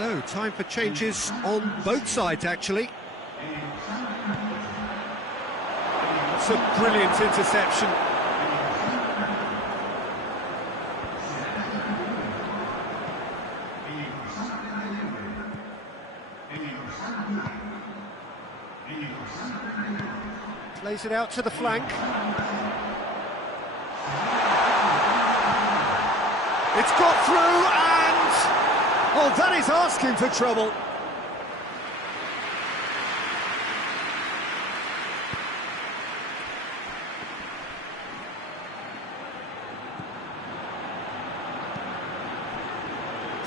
So, time for changes on both sides, actually. It's a brilliant interception. Plays it out to the flank. It's got through and... oh, that is asking for trouble.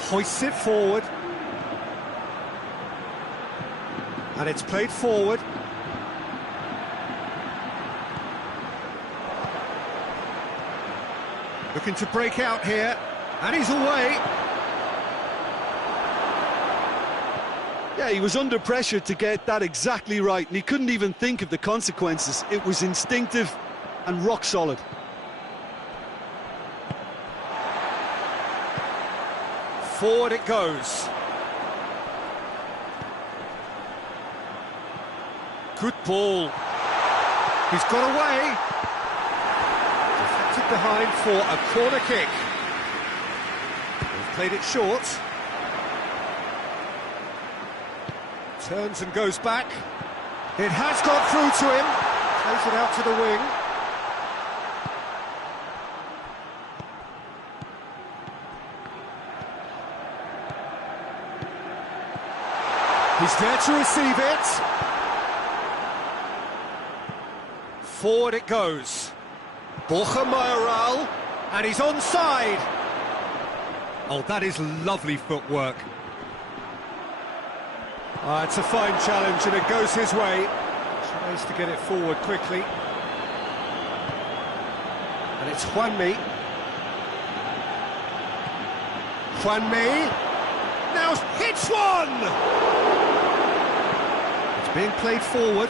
Hoists it forward. And it's played forward. Looking to break out here. And he's away. Yeah, he was under pressure to get that exactly right, and he couldn't even think of the consequences. It was instinctive and rock solid. Forward it goes. Good ball. He's got away. Deflected behind for a corner kick. They've played it short. Turns and goes back. It has got through to him. Plays it out to the wing. He's there to receive it. Forward it goes. Borja Mayoral, and he's onside. Oh, that is lovely footwork. It's a fine challenge, and it goes his way. Tries to get it forward quickly. And it's Juanmi. Juanmi now hits one! It's being played forward.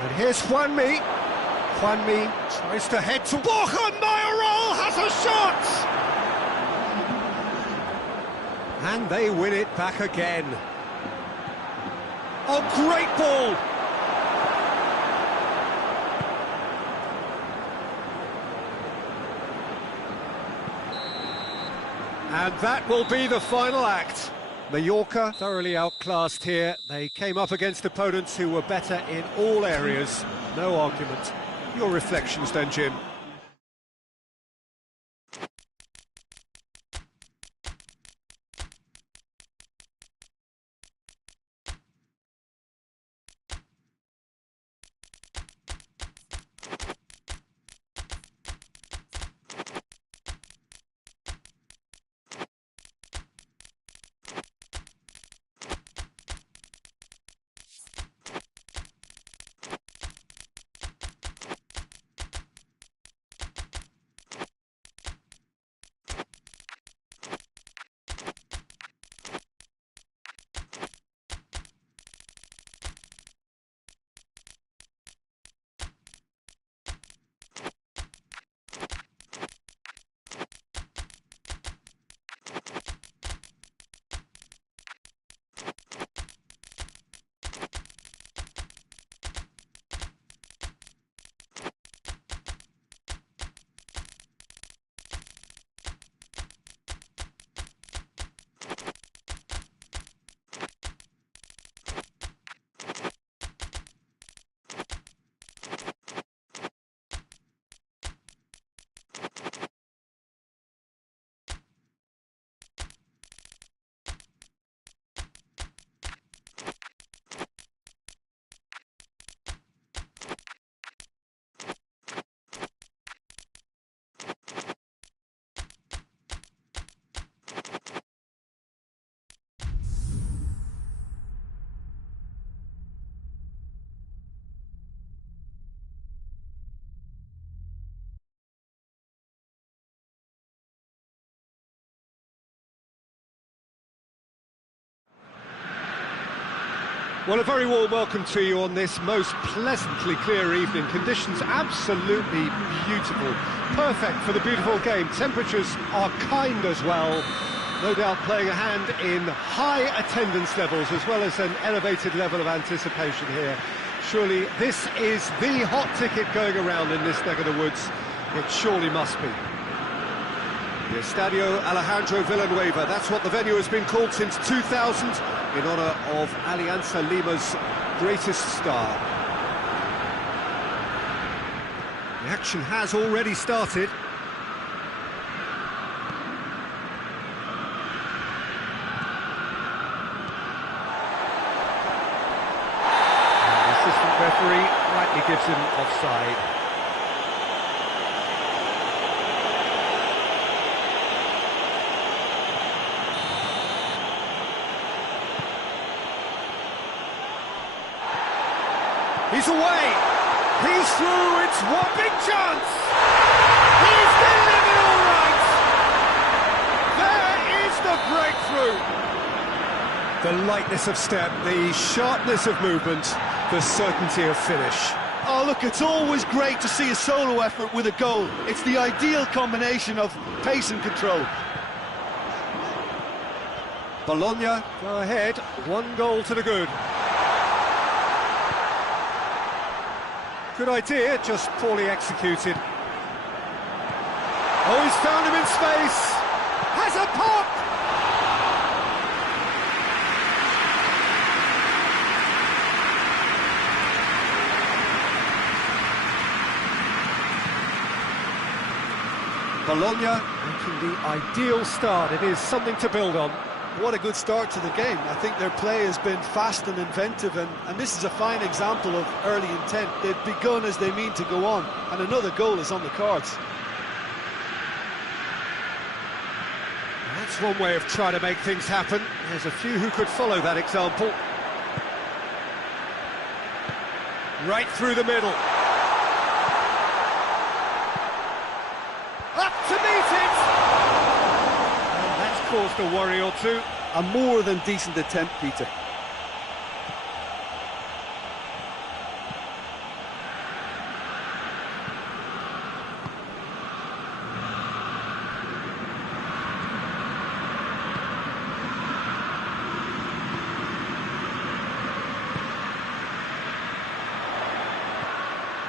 And here's Juanmi. Juanmi tries to head to... Borja Mayoral has a shot! And they win it back again. Oh, great ball! And that will be the final act. Mallorca thoroughly outclassed here. They came up against opponents who were better in all areas. No argument. Your reflections then, Jim? Well, a very warm welcome to you on this most pleasantly clear evening. Conditions absolutely beautiful. Perfect for the beautiful game. Temperatures are kind as well. No doubt playing a hand in high attendance levels as well as an elevated level of anticipation here. Surely this is the hot ticket going around in this neck of the woods. It surely must be. The Estadio Alejandro Villanueva, that's what the venue has been called since 2000 in honour of Alianza Lima's greatest star. The action has already started. And the assistant referee rightly gives him offside. He's away! He's through, it's one big chance! He's delivered all right! There is the breakthrough! The lightness of step, the sharpness of movement, the certainty of finish. Oh, look, it's always great to see a solo effort with a goal. It's the ideal combination of pace and control. Bologna go ahead, 1 goal to the good. Good idea, just poorly executed. Oh, he's found him in space! Has a pop! Bologna making the ideal start. It is something to build on. What a good start to the game. I think their play has been fast and inventive, and this is a fine example of early intent. They've begun as they mean to go on, and another goal is on the cards. That's one way of trying to make things happen. There's a few who could follow that example. Right through the middle. Up to meet it! And that's caused a worry or two. A more than decent attempt, Peter.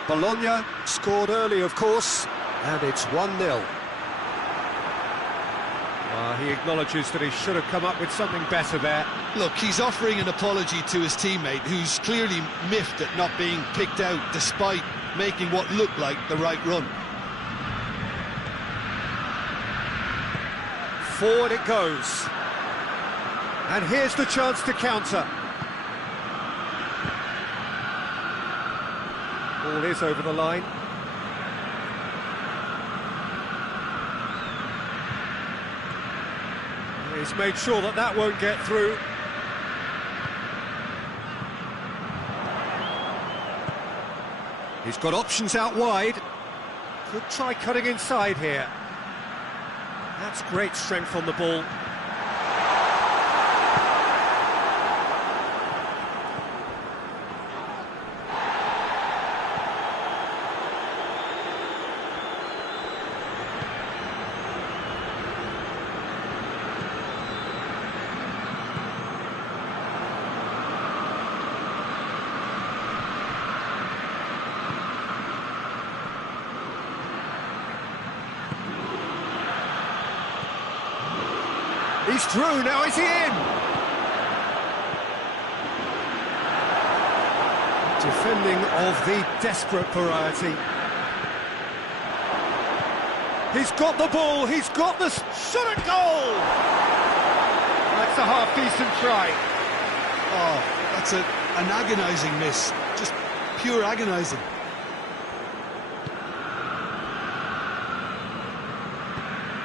Bologna scored early, of course, and it's 1-0. He acknowledges that he should have come up with something better there. Look, he's offering an apology to his teammate, who's clearly miffed at not being picked out despite making what looked like the right run. Forward it goes. And here's the chance to counter. Ball is over the line. He's made sure that that won't get through. He's got options out wide. Could try cutting inside here. That's great strength on the ball. He's through, now is he in? Defending of the desperate variety. He's got the ball, he's got the shot at goal! That's a half-decent try. Oh, that's an agonising miss, just pure agonising.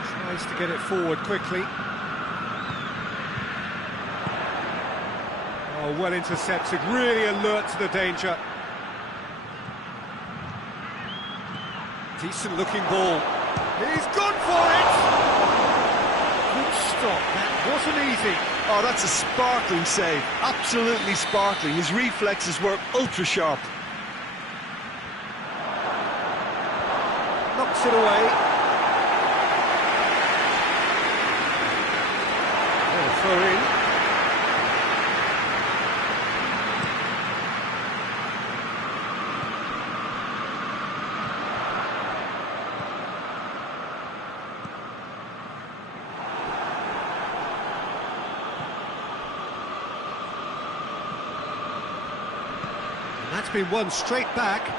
Tries to get it forward quickly. Oh, well intercepted, really alert to the danger. Decent looking ball. He's gone for it! Good stop, that wasn't easy. Oh, that's a sparkling save, absolutely sparkling. His reflexes were ultra sharp. Knocks it away. throw in. That's been won straight back.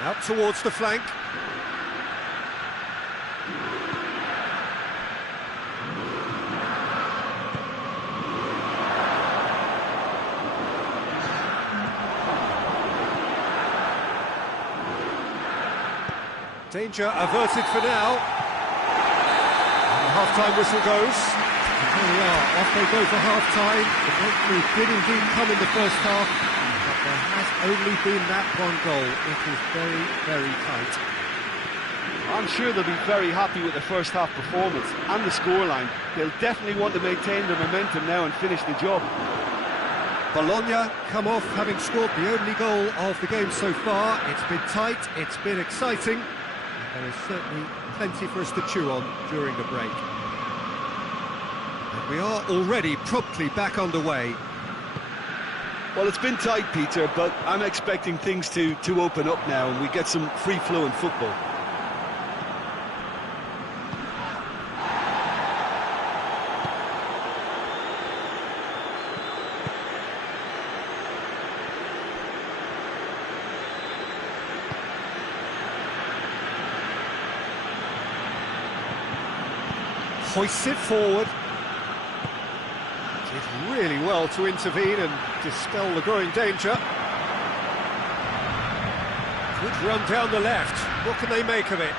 Out towards the flank. Danger averted for now. And the half-time whistle goes. And here we are, off they go for half-time. The breakthrough did indeed come in the first half, but there has only been that one goal. It is very, very tight. I'm sure they'll be very happy with the first half performance and the scoreline. They'll definitely want to maintain their momentum now and finish the job. Bologna come off having scored the only goal of the game so far. It's been tight, it's been exciting. There is certainly plenty for us to chew on during the break. And we are already promptly back underway. Well, it's been tight, Peter, but I'm expecting things to open up now and we get some free-flowing football. Hoists it forward. Did really well to intervene and dispel the growing danger. Good run down the left. What can they make of it?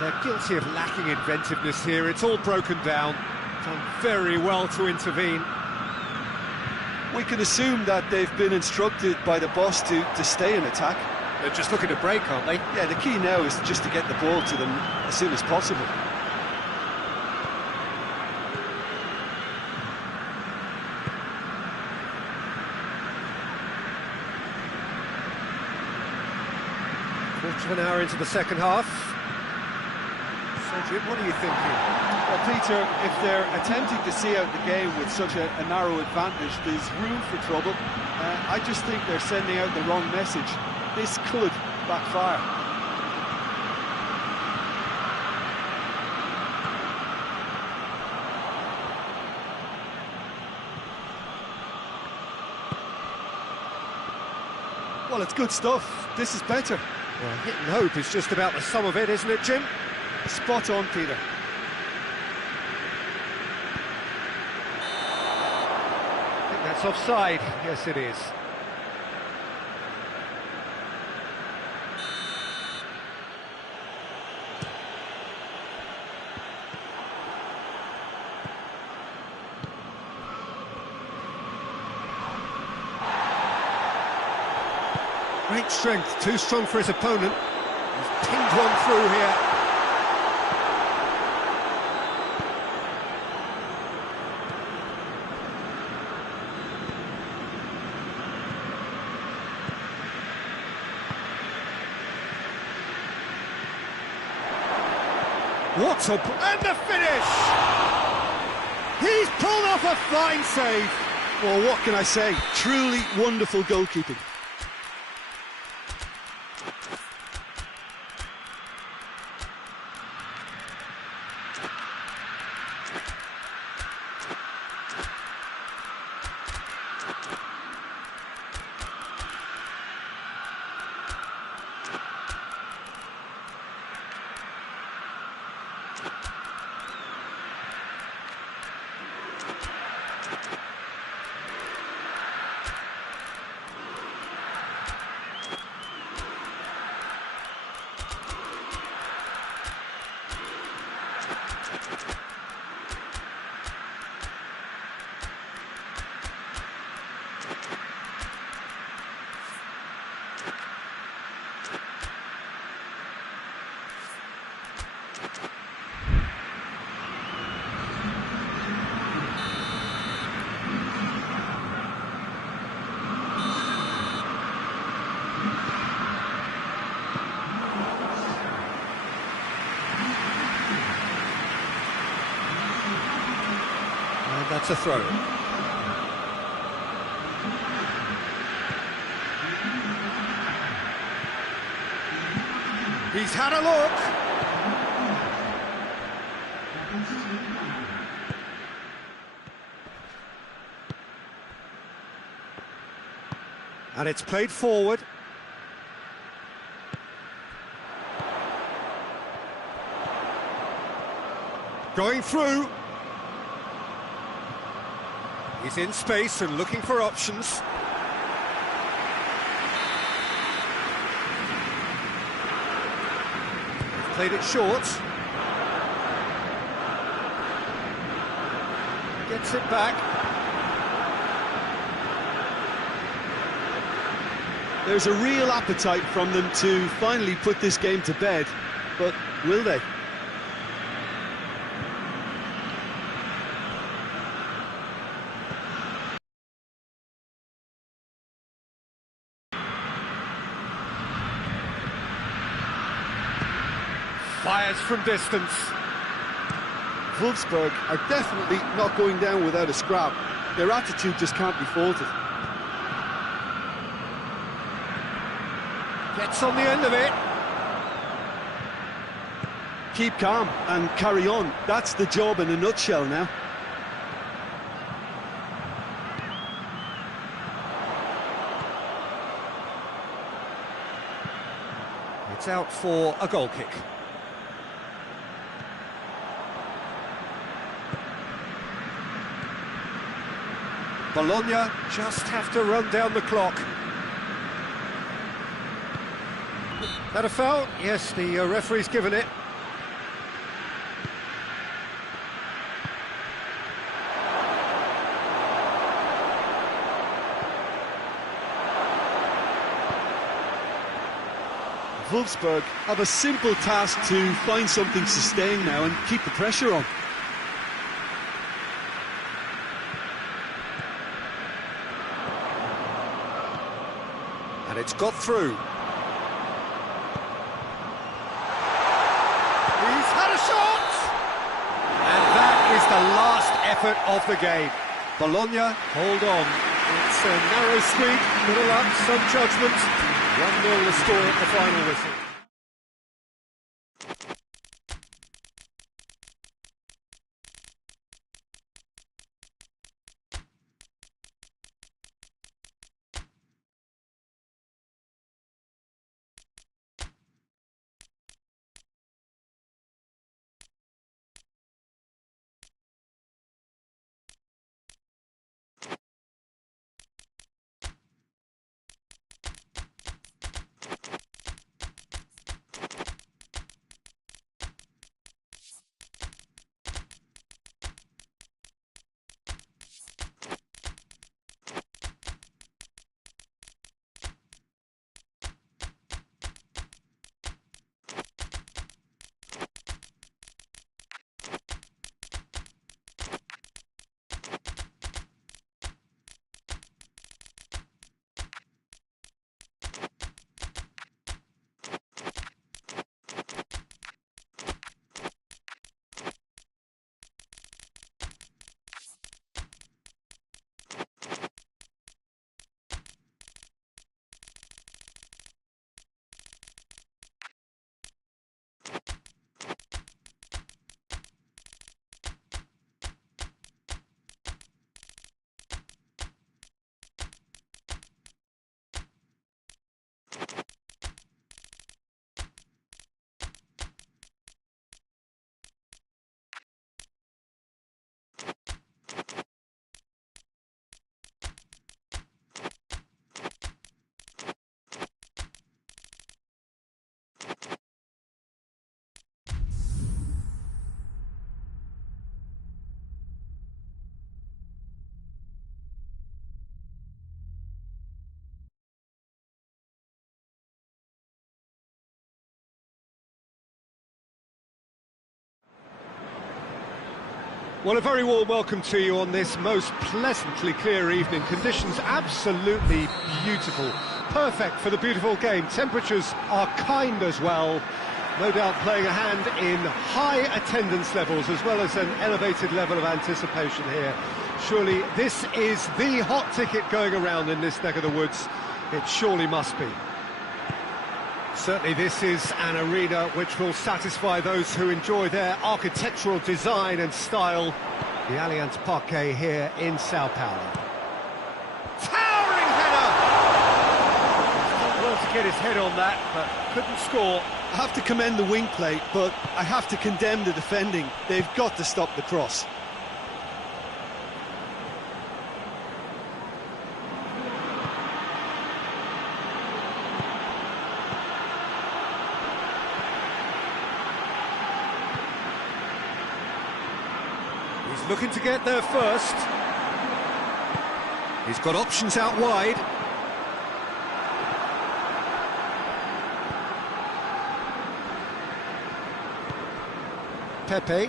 They're guilty of lacking inventiveness here. It's all broken down. Done very well to intervene. We can assume that they've been instructed by the boss to stay in attack. They're just looking to break, aren't they? Yeah, the key now is just to get the ball to them as soon as possible. Quarter of an hour into the second half. So, Jim, what are you thinking? Well, Peter, if they're attempting to see out the game with such a narrow advantage, there's room for trouble. I just think they're sending out the wrong message. This could backfire. Well, it's good stuff. This is better. Well, hit and hope is just about the sum of it, isn't it, Jim? Spot on, Peter. That's offside. Yes, it is. Great strength, too strong for his opponent. He's pinged one through here. What a... and the finish! He's pulled off a fine save. Well, what can I say? Truly wonderful goalkeeping. And that's a throw. He's had a look. And it's played forward. Going through. He's in space and looking for options. Played it short. Gets it back. There's a real appetite from them to finally put this game to bed, but will they? Fires from distance. Wolfsburg are definitely not going down without a scrap. Their attitude just can't be faulted. Gets on the end of it. Keep calm and carry on. That's the job in a nutshell now. It's out for a goal kick. Bologna just have to run down the clock. That a foul? Yes, the referee's given it. Wolfsburg have a simple task to find something sustained now and keep the pressure on. And it's got through. He's had a shot! And that is the last effort of the game. Bologna, hold on. It's a narrow squeak, little luck, some judgment. 1-0 the score at the final whistle. Well, a very warm welcome to you on this most pleasantly clear evening. Conditions absolutely beautiful. Perfect for the beautiful game. Temperatures are kind as well. no doubt playing a hand in high attendance levels as well as an elevated level of anticipation here. Surely this is the hot ticket going around in this neck of the woods. It surely must be. Certainly this is an arena which will satisfy those who enjoy their architectural design and style. The Allianz Parque here in Sao Paulo. Towering header! Not well to get his head on that, but couldn't score. I have to commend the wing play, but I have to condemn the defending. They've got to stop the cross. He's looking to get there first. He's got options out wide. Pepe.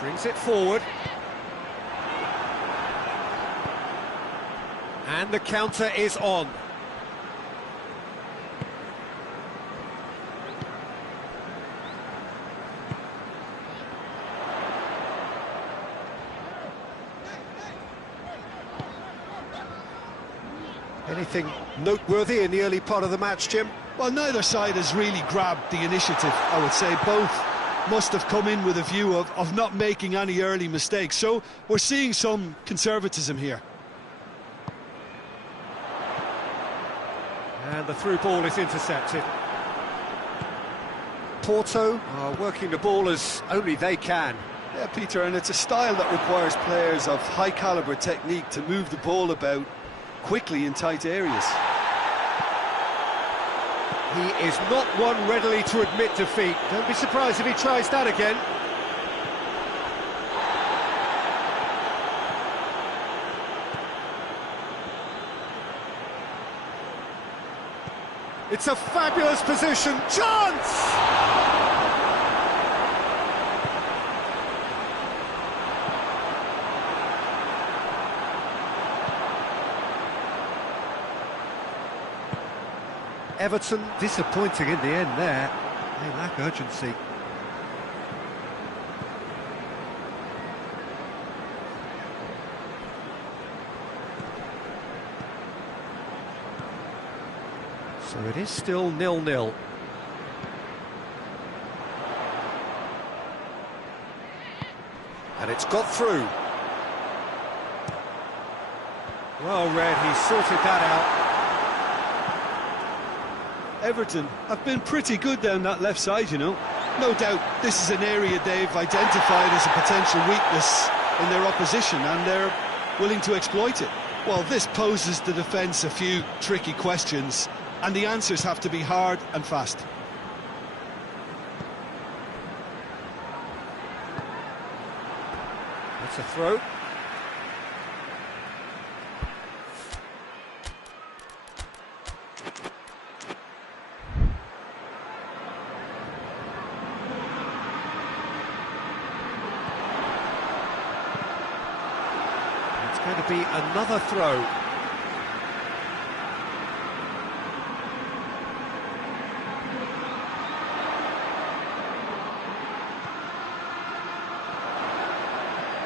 Brings it forward. And the counter is on. Anything noteworthy in the early part of the match, Jim? Well, neither side has really grabbed the initiative, I would say. Both must have come in with a view of not making any early mistakes. So we're seeing some conservatism here. And the through ball is intercepted. Porto are working the ball as only they can. Yeah, Peter, and it's a style that requires players of high-caliber technique to move the ball about quickly in tight areas. He is not one readily to admit defeat. Don't be surprised if he tries that again. It's a fabulous position. Chance! Everton disappointing in the end there. They lack urgency. So it is still 0-0. And it's got through. Well read, he sorted that out. Everton have been pretty good down that left side, you know. No doubt this is an area they've identified as a potential weakness in their opposition, and they're willing to exploit it. Well, this poses the defence a few tricky questions, and the answers have to be hard and fast. That's a throw. It's going to be another throw.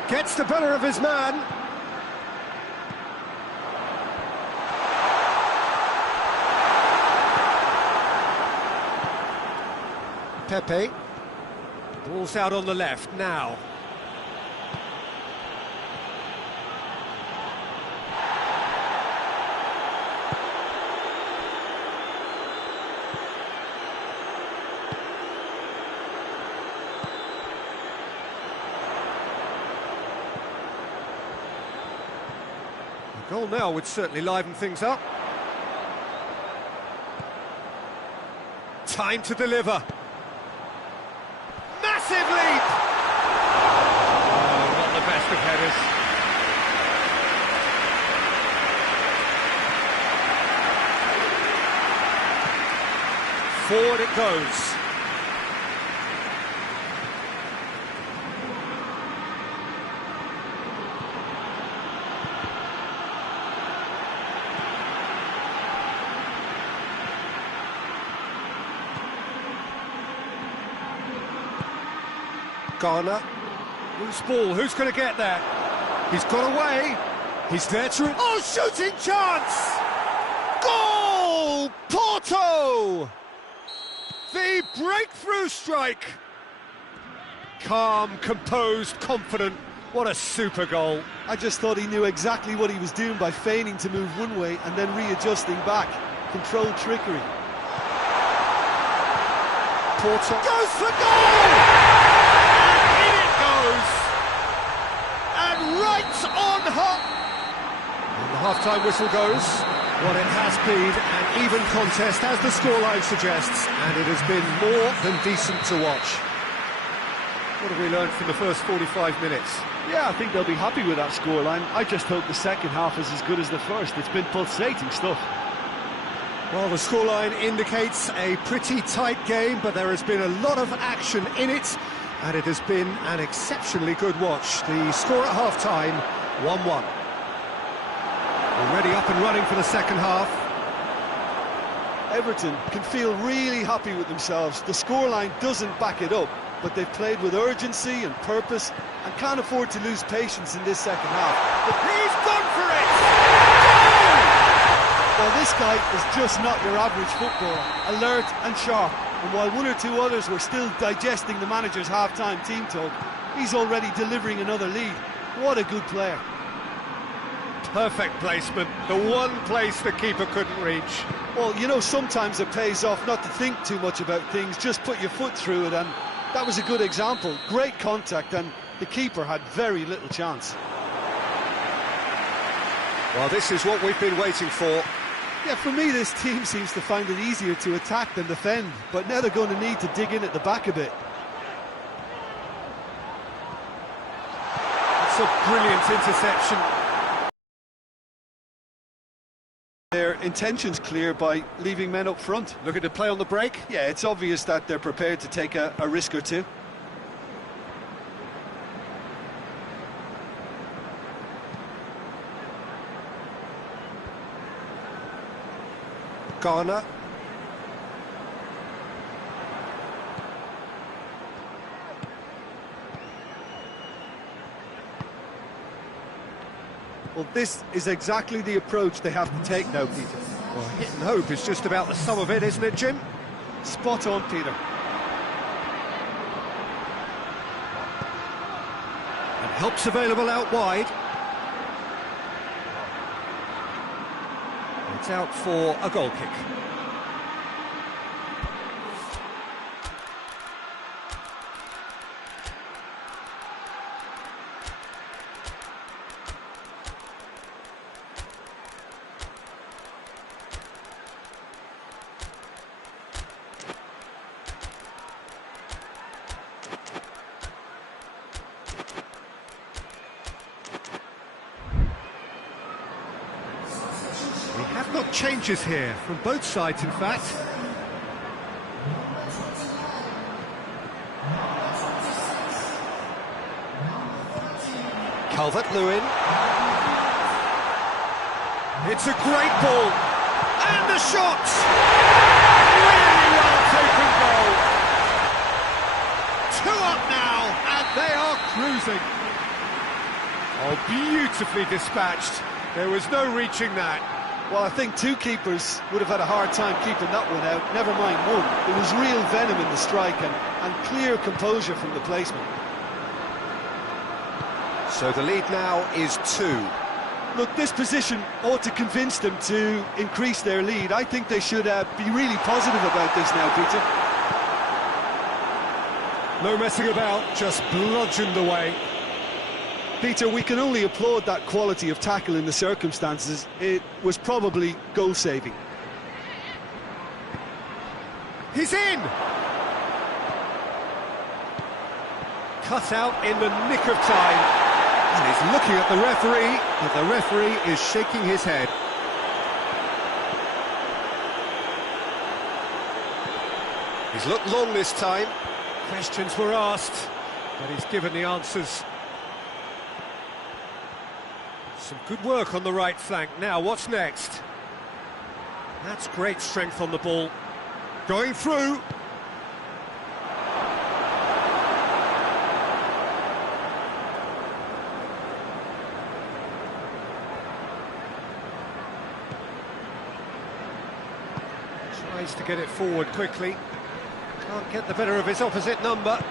Gets the better of his man. Pepe. Ball's out on the left now. A goal now would certainly liven things up. Time to deliver. Massive leap! Oh, not the best of headers. Forward it goes. Garner. Loose ball, who's going to get there? He's got away. He's there to... Oh, shooting chance! Goal! Porto! The breakthrough strike! Calm, composed, confident. What a super goal. I just thought he knew exactly what he was doing by feigning to move one way and then readjusting back. Controlled trickery. Porto goes for goal! And in it goes! And right on hot! And the half-time whistle goes. Well, it has been an even contest, as the scoreline suggests, and it has been more than decent to watch. What have we learned from the first 45 minutes? Yeah, I think they'll be happy with that scoreline. I just hope the second half is as good as the first. It's been pulsating stuff. Well, the scoreline indicates a pretty tight game, but there has been a lot of action in it, and it has been an exceptionally good watch. The score at half-time, 1-1. Already up and running for the second half. Everton can feel really happy with themselves. The scoreline doesn't back it up, but they've played with urgency and purpose and can't afford to lose patience in this second half. But he's gone for it! Well, this guy is just not your average footballer, alert and sharp. And while one or two others were still digesting the manager's half-time team talk, he's already delivering another lead. What a good player. Perfect placement, the one place the keeper couldn't reach. Well, you know, sometimes it pays off not to think too much about things, just put your foot through it, and that was a good example. Great contact, and the keeper had very little chance. Well, this is what we've been waiting for. Yeah, for me, this team seems to find it easier to attack than defend, but now they're going to need to dig in at the back a bit. It's a brilliant interception. Their intention's clear by leaving men up front. Looking to play on the break? Yeah, it's obvious that they're prepared to take a risk or two. Garner. Well, this is exactly the approach they have to take now, Peter. Well, hit and hope is just about the sum of it, isn't it, Jim? Spot on, Peter. And help's available out wide. It's out for a goal kick. We have got changes here, from both sides in fact. Calvert-Lewin. It's a great ball. And the shot! Really well taken goal. 2 up now, and they are cruising. Oh, beautifully dispatched. There was no reaching that. Well, I think two keepers would have had a hard time keeping that one out, never mind one. There was real venom in the strike and clear composure from the placement. So the lead now is 2. Look, this position ought to convince them to increase their lead. I think they should be really positive about this now, Peter. No messing about, just bludgeoned away. Peter, we can only applaud that quality of tackle in the circumstances. It was probably goal-saving. He's in! Cut out in the nick of time. And he's looking at the referee, but the referee is shaking his head. He's looked long this time. Questions were asked, but he's given the answers. Some good work on the right flank. Now, what's next? That's great strength on the ball. Going through. Tries to get it forward quickly. Can't get the better of his opposite number.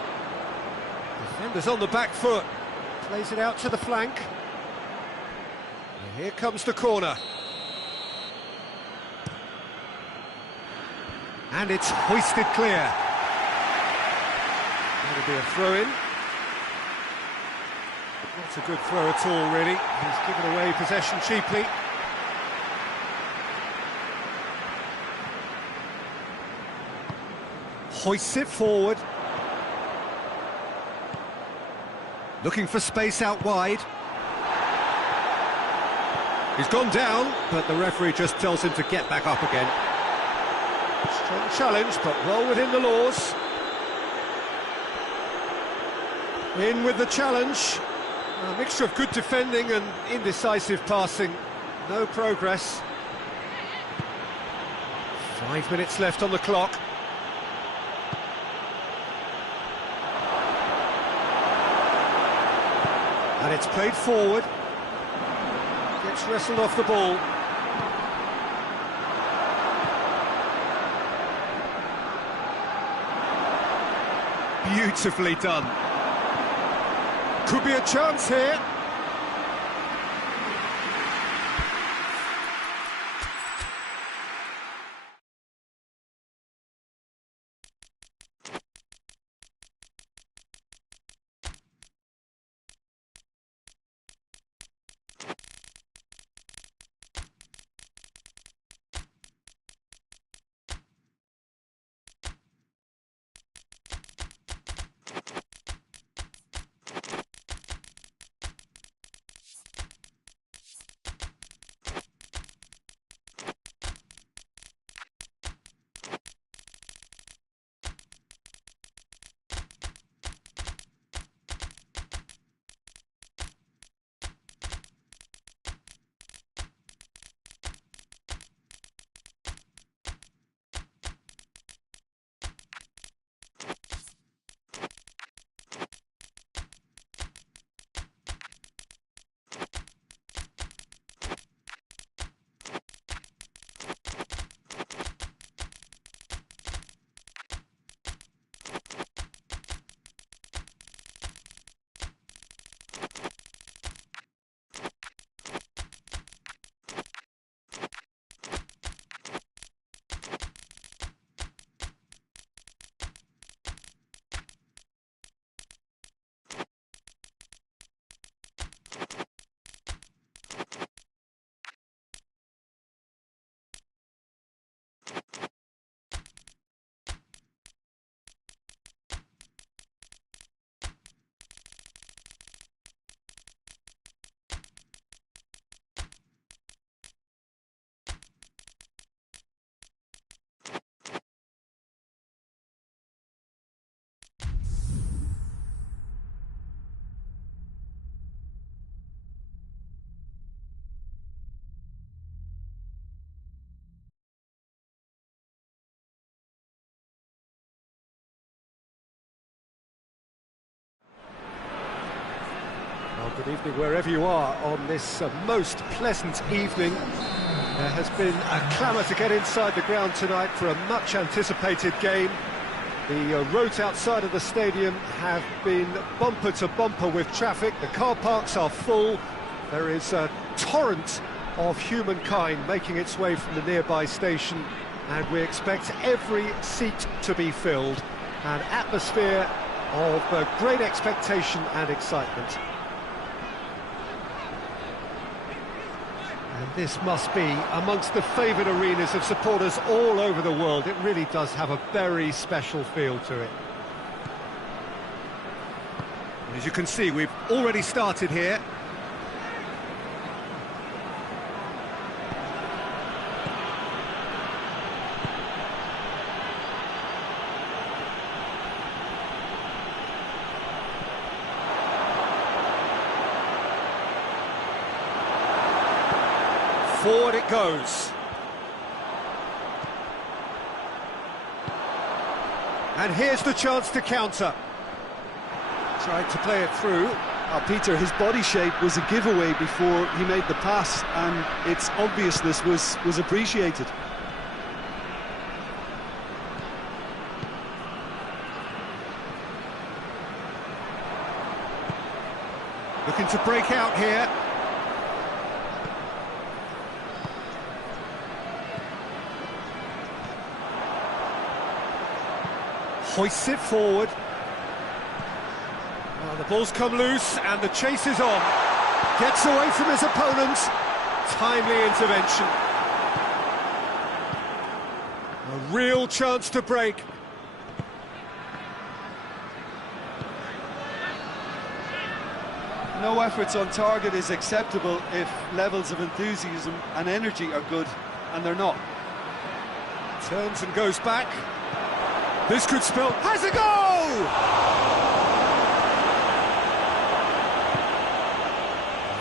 Defender's on the back foot. Plays it out to the flank. And here comes the corner. And it's hoisted clear. That'll be a throw-in. Not a good throw at all, really. He's given away possession cheaply. Hoists it forward. Looking for space out wide. He's gone down, but the referee just tells him to get back up again. Strong challenge, but well within the laws. In with the challenge. A mixture of good defending and indecisive passing. No progress. 5 minutes left on the clock. And it's played forward. Gets wrestled off the ball. Beautifully done. Could be a chance here. Well, good evening wherever you are on this most pleasant evening. There has been a clamour to get inside the ground tonight for a much anticipated game. The roads outside of the stadium have been bumper to bumper with traffic. The car parks are full. There is a torrent of humankind making its way from the nearby station, and we expect every seat to be filled. An atmosphere of great expectation and excitement. And this must be amongst the favoured arenas of supporters all over the world. It really does have a very special feel to it. And as you can see, we've already started here. Forward it goes. And here's the chance to counter. Tried to play it through. Peter, his body shape was a giveaway before he made the pass, and its obviousness was appreciated. Looking to break out here. Hoists it forward. Well, the ball's come loose and the chase is on. Gets away from his opponent. Timely intervention. A real chance to break. No efforts on target is acceptable if levels of enthusiasm and energy are good, and they're not. Turns and goes back. This could spell... Has a goal!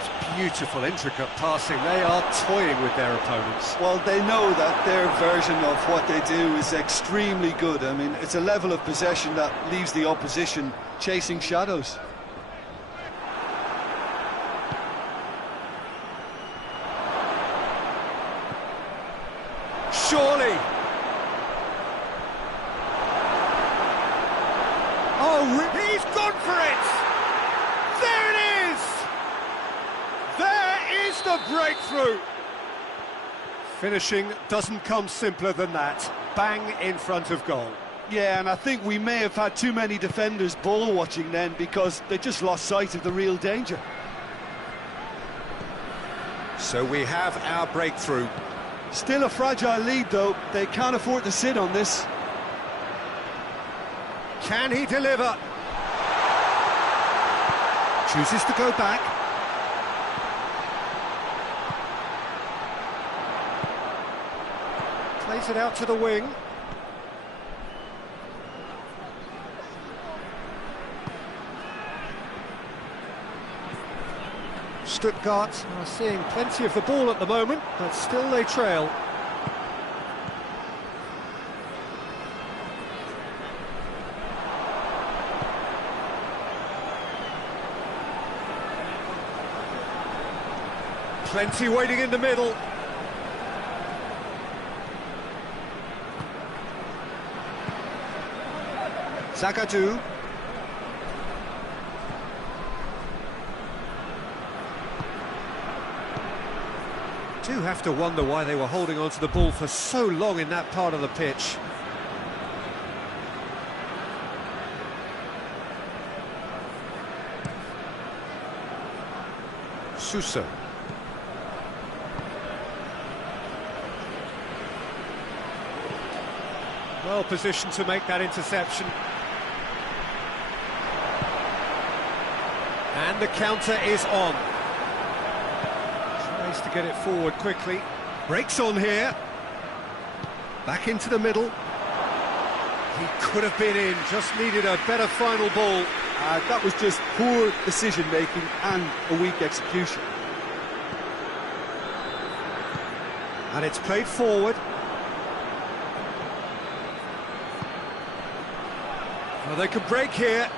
It's beautiful, intricate passing. They are toying with their opponents. Well, they know that their version of what they do is extremely good. I mean, it's a level of possession that leaves the opposition chasing shadows. Surely! Oh, he's gone for it! There it is! There is the breakthrough! Finishing doesn't come simpler than that. Bang in front of goal. Yeah, and I think we may have had too many defenders ball watching then because they just lost sight of the real danger. So we have our breakthrough. Still a fragile lead, though. They can't afford to sit on this. Can he deliver? Chooses to go back. Plays it out to the wing. Stuttgart are seeing plenty of the ball at the moment, but still they trail. Plenty waiting in the middle. Zagadou. Do have to wonder why they were holding on to the ball for so long in that part of the pitch. Suso. Well positioned to make that interception. And the counter is on. Tries to get it forward quickly. Breaks on here. Back into the middle. He could have been in, just needed a better final ball. That was just poor decision-making and a weak execution. And it's played forward. Well, they could break here.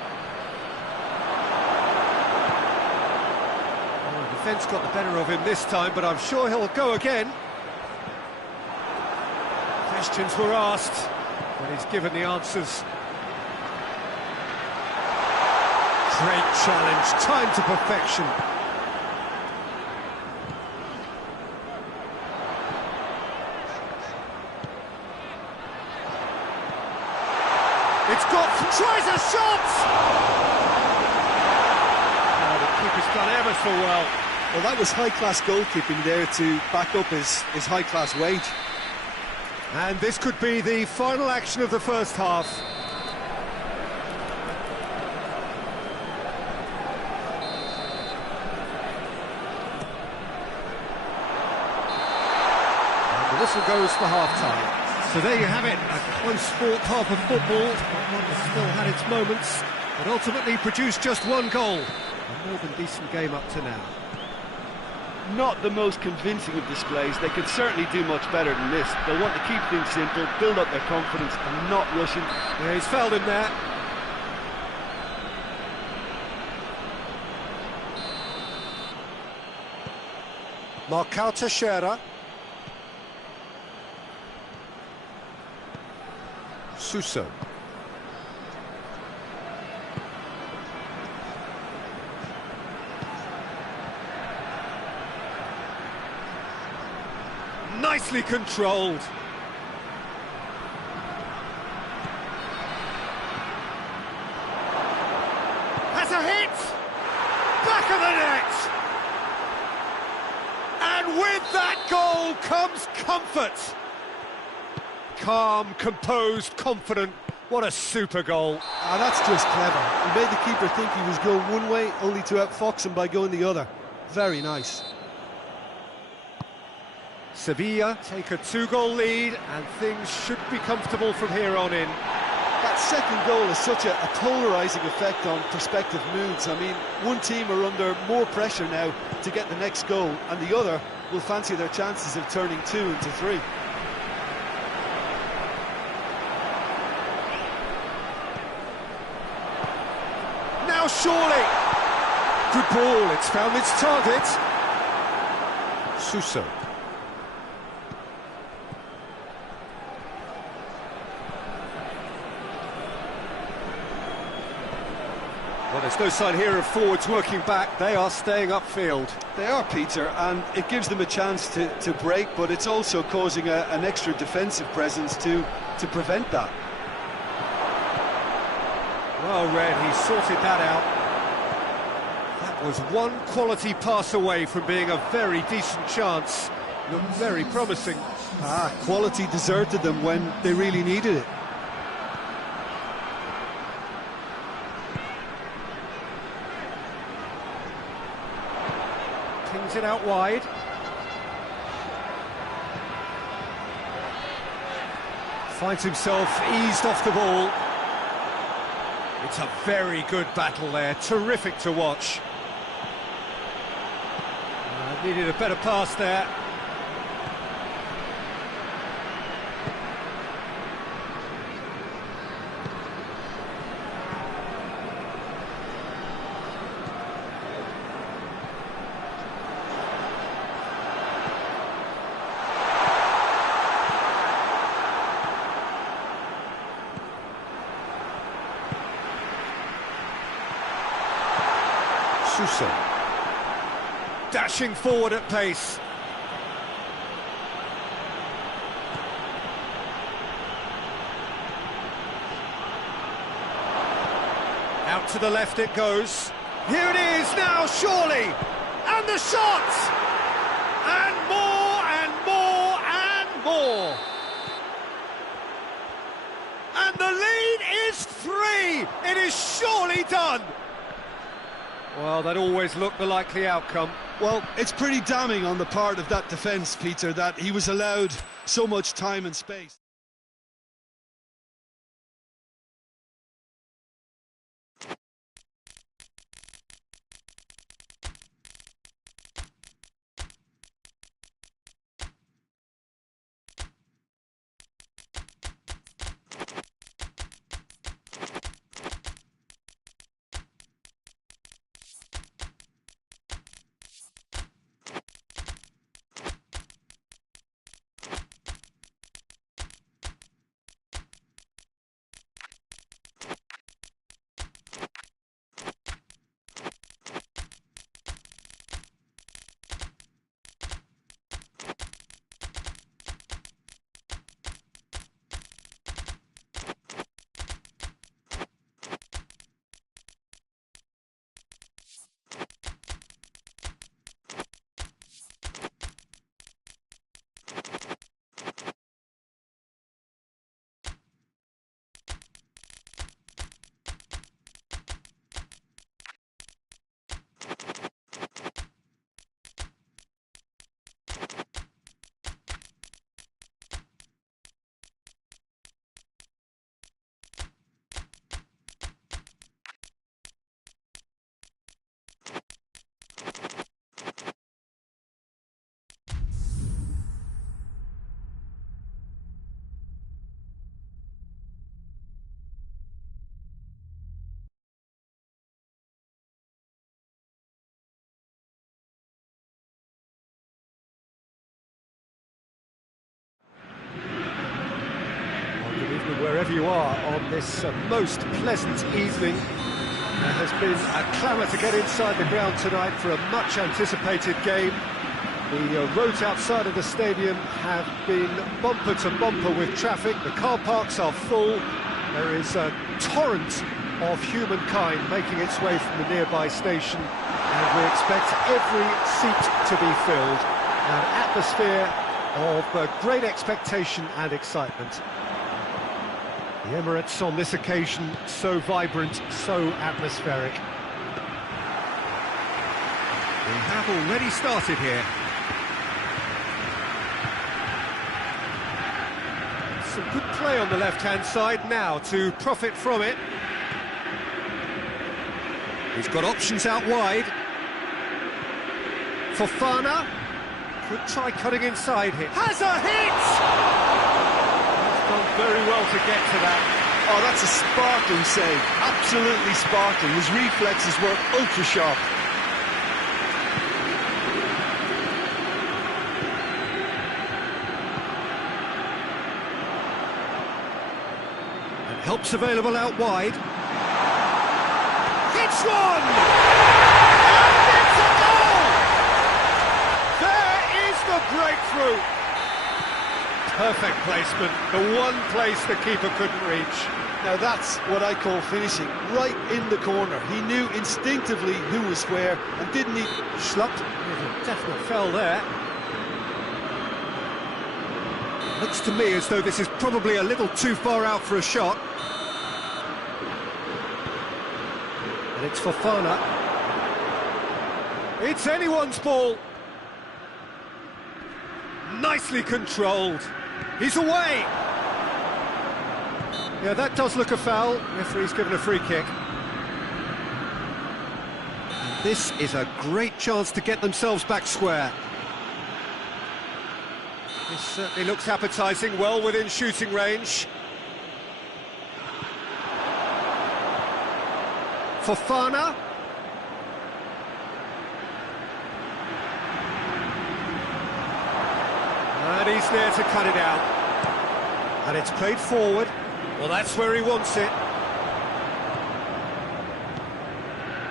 Well, the defence got the better of him this time, but I'm sure he'll go again. Questions were asked, but he's given the answers. Great challenge, time to perfection. It's got, tries a shot! Oh, the keeper's done ever so well. Well, that was high-class goalkeeping there to back up his high-class wage. And this could be the final action of the first half. And the whistle goes for half-time. So there you have it, a close-fought half of football, one that still had its moments, but ultimately produced just one goal. A more than decent game up to now. Not the most convincing of displays. They could certainly do much better than this. They'll want to keep things simple, build up their confidence and not rushing. Yeah, he's fouled him there. Marcao Teixeira. Suso. nicely controlled. Has a hit! Back of the net! And with that goal comes comfort. Calm, composed, confident. What a super goal. Ah, that's just clever. He made the keeper think he was going one way, only to outfox him by going the other. Very nice. Sevilla take a 2-goal lead, and things should be comfortable from here on in. That second goal has such a polarising effect on prospective moods. I mean, one team are under more pressure now to get the next goal, and the other will fancy their chances of turning 2 into 3. Now surely! Good ball, it's found its target. Suso. Well, there's no sign here of forwards working back. They are staying upfield. They are, Peter, and it gives them a chance to break, but it's also causing an extra defensive presence to prevent that. Well read, he sorted that out. That was one quality pass away from being a very decent chance. Looked very promising. Quality deserted them when they really needed it. Pings it out wide. Finds himself eased off the ball. It's a very good battle there, terrific to watch. Needed a better pass there. Suso. Dashing forward at pace. Out to the left it goes. Here it is now, surely! And the shot! And more, and more, and more! And the lead is 3! It is surely done! Well, that always looked the likely outcome. Well, it's pretty damning on the part of that defence, Peter, that he was allowed so much time and space. Wherever you are on this most pleasant evening, there has been a clamour to get inside the ground tonight for a much anticipated game. The roads outside of the stadium have been bumper to bumper with traffic. The car parks are full. There is a torrent of humankind making its way from the nearby station, and we expect every seat to be filled. An atmosphere of great expectation and excitement. The Emirates on this occasion so vibrant, so atmospheric. We have already started here. Some good play on the left-hand side now to profit from it. He's got options out wide. Fofana could try cutting inside here. Has a hit! He's done very well to get to that. Oh, that's a sparkling save. Absolutely sparkling. His reflexes were ultra sharp. Help's available out wide. Hits one! And it's a goal! There is the breakthrough. Perfect placement, the one place the keeper couldn't reach. Now that's what I call finishing, right in the corner. He knew instinctively who was where and didn't need Schlupp. There's a definite foul there. Looks to me as though this is probably a little too far out for a shot. And it's Fofana. It's anyone's ball. Nicely controlled. He's away. Yeah, that does look a foul. Referee's given a free kick. And this is a great chance to get themselves back square. This certainly looks appetising, well within shooting range. Fofana. And he's there to cut it out. And it's played forward. Well, that's where he wants it.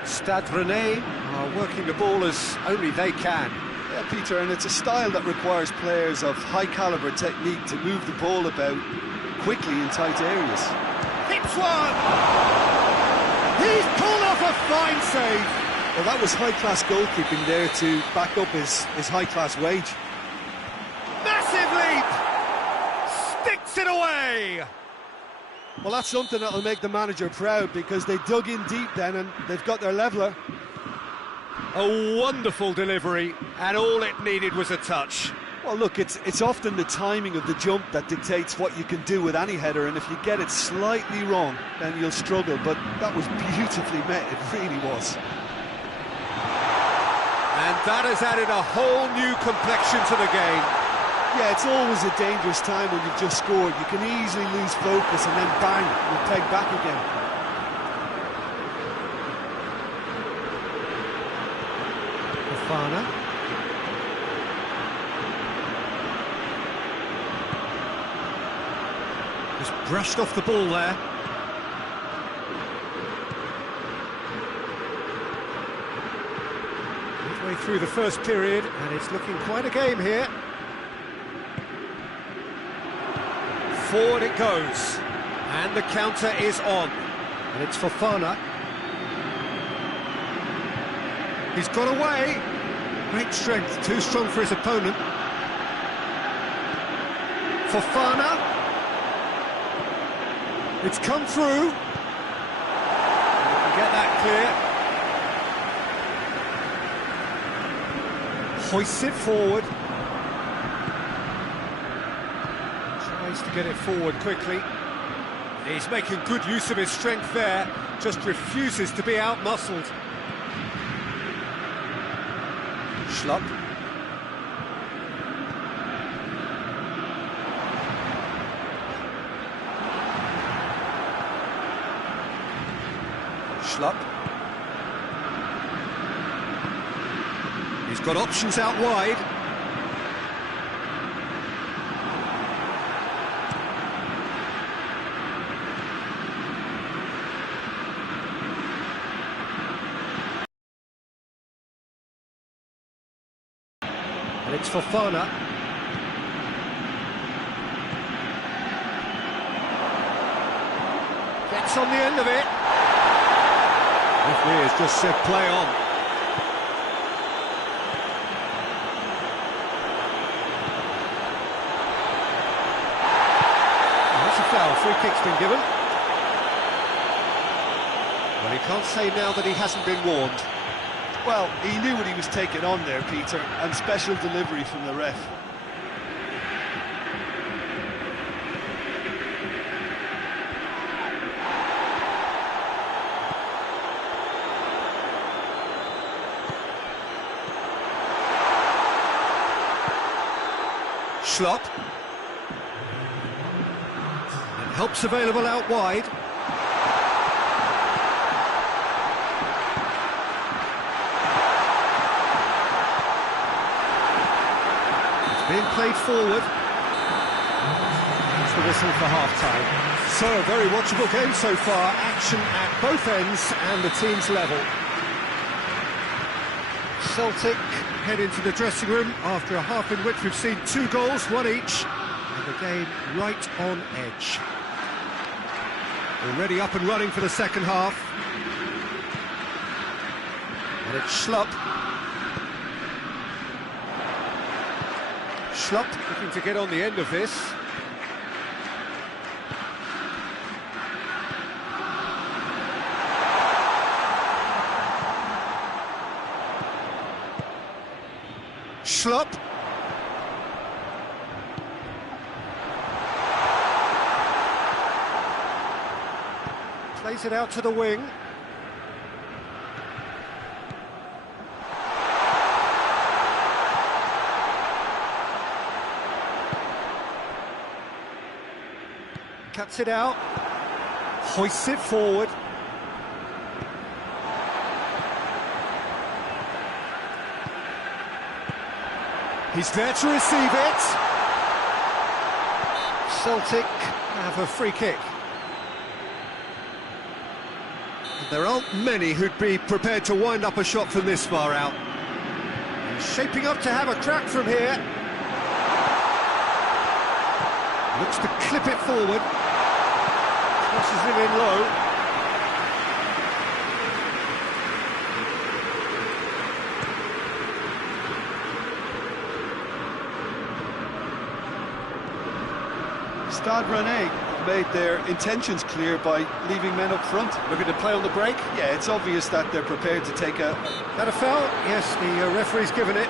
Stade Rennais are working the ball as only they can. Yeah, Peter, and it's a style that requires players of high-caliber technique to move the ball about quickly in tight areas. Hits one! He's pulled off a fine save! Well, that was high-class goalkeeping there to back up his high-class wage. Massive leap! Sticks it away! Well, that's something that'll make the manager proud, because they dug in deep then and they've got their leveller. A wonderful delivery, and all it needed was a touch. Well, look, it's often the timing of the jump that dictates what you can do with any header, and if you get it slightly wrong, then you'll struggle, but that was beautifully met, it really was. And that has added a whole new complexion to the game. Yeah, it's always a dangerous time when you've just scored. You can easily lose focus and then bang, you're pegged back again. Fofana. Just brushed off the ball there. Midway through the first period, and it's looking quite a game here. Forward it goes, and the counter is on, and it's Fofana. He's got away. Great strength, too strong for his opponent. Fofana. It's come through. Get that clear. Hoists it forward. Tries to get it forward quickly. He's making good use of his strength there. Just refuses to be out-muscled. Schlupp. Schlupp. He's got options out wide. And It's Fofana. Gets on the end of it. Referee has just said play on. That's a foul. Free kick's been given. Well, he can't say now that he hasn't been warned. Well, he knew what he was taking on there, Peter, and special delivery from the ref. Schlupp. And help's available out wide. Being played forward. That's the whistle for half-time. So, a very watchable game so far. Action at both ends and the team's level. Celtic head into the dressing room after a half in which we've seen 2 goals, 1 each, and the game right on edge. Already up and running for the second half. And it's Schlupp. Schlupp looking to get on the end of this. Schlupp. Plays it out to the wing. Cuts it out, hoists it forward. He's there to receive it. Celtic have a free kick. There aren't many who'd be prepared to wind up a shot from this far out. He's shaping up to have a crack from here. Looks to clip it forward. Crosses it in low. Stade Rennais made their intentions clear by leaving men up front. Looking to play on the break. Yeah, it's obvious that they're prepared to take a... That a foul? Yes, the referee's given it.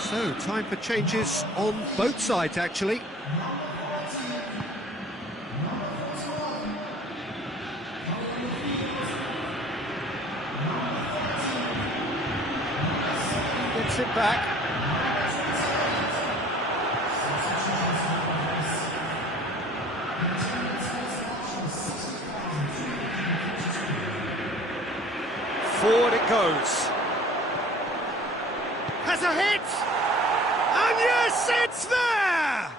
So, time for changes on both sides, actually. Gets it back. Forward it goes. Has a hit! And yes, it's there!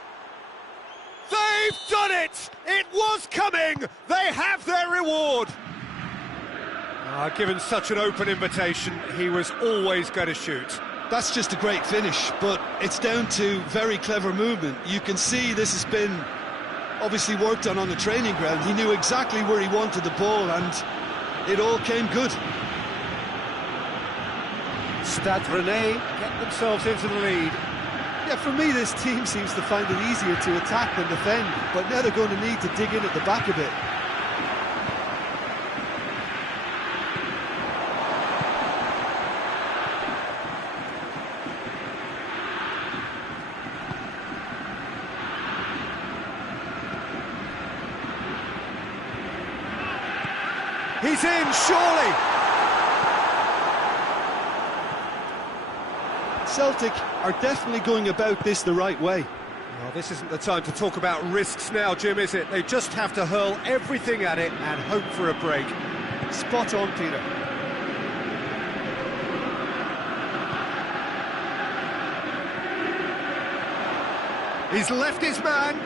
They've done it! It was coming! They have their reward! Given such an open invitation, he was always going to shoot. That's just a great finish, but it's down to very clever movement. You can see this has been obviously worked on the training ground. He knew exactly where he wanted the ball, and it all came good. Stade Rennais get themselves into the lead. Yeah, for me, this team seems to find it easier to attack than defend, but now they're going to need to dig in at the back a bit. He's in, surely! Celtic are definitely going about this the right way. Well, this isn't the time to talk about risks now, Jim, is it? They just have to hurl everything at it and hope for a break. Spot on, Peter. He's left his man.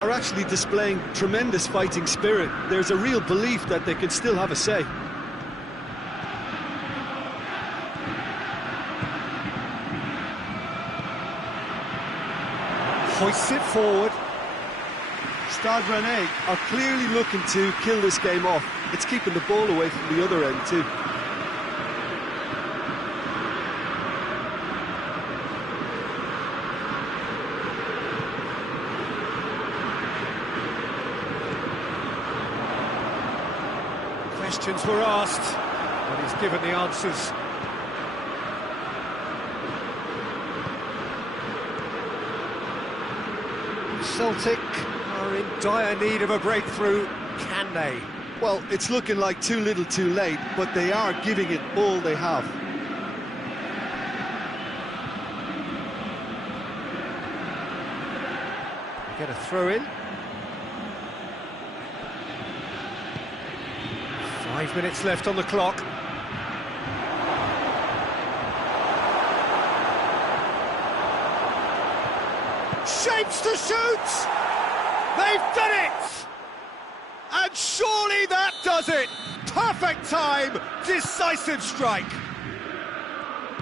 Are actually displaying tremendous fighting spirit. There's a real belief that they can still have a say. Hoists it forward. Stade Rennais are clearly looking to kill this game off. It's keeping the ball away from the other end too. Questions were asked, but he's given the answers. Celtic are in dire need of a breakthrough. Can they? Well, it's looking like too little too late, but they are giving it all they have. Get a throw in. 5 minutes left on the clock. Shapes to shoot! They've done it! And surely that does it! Perfect time, decisive strike.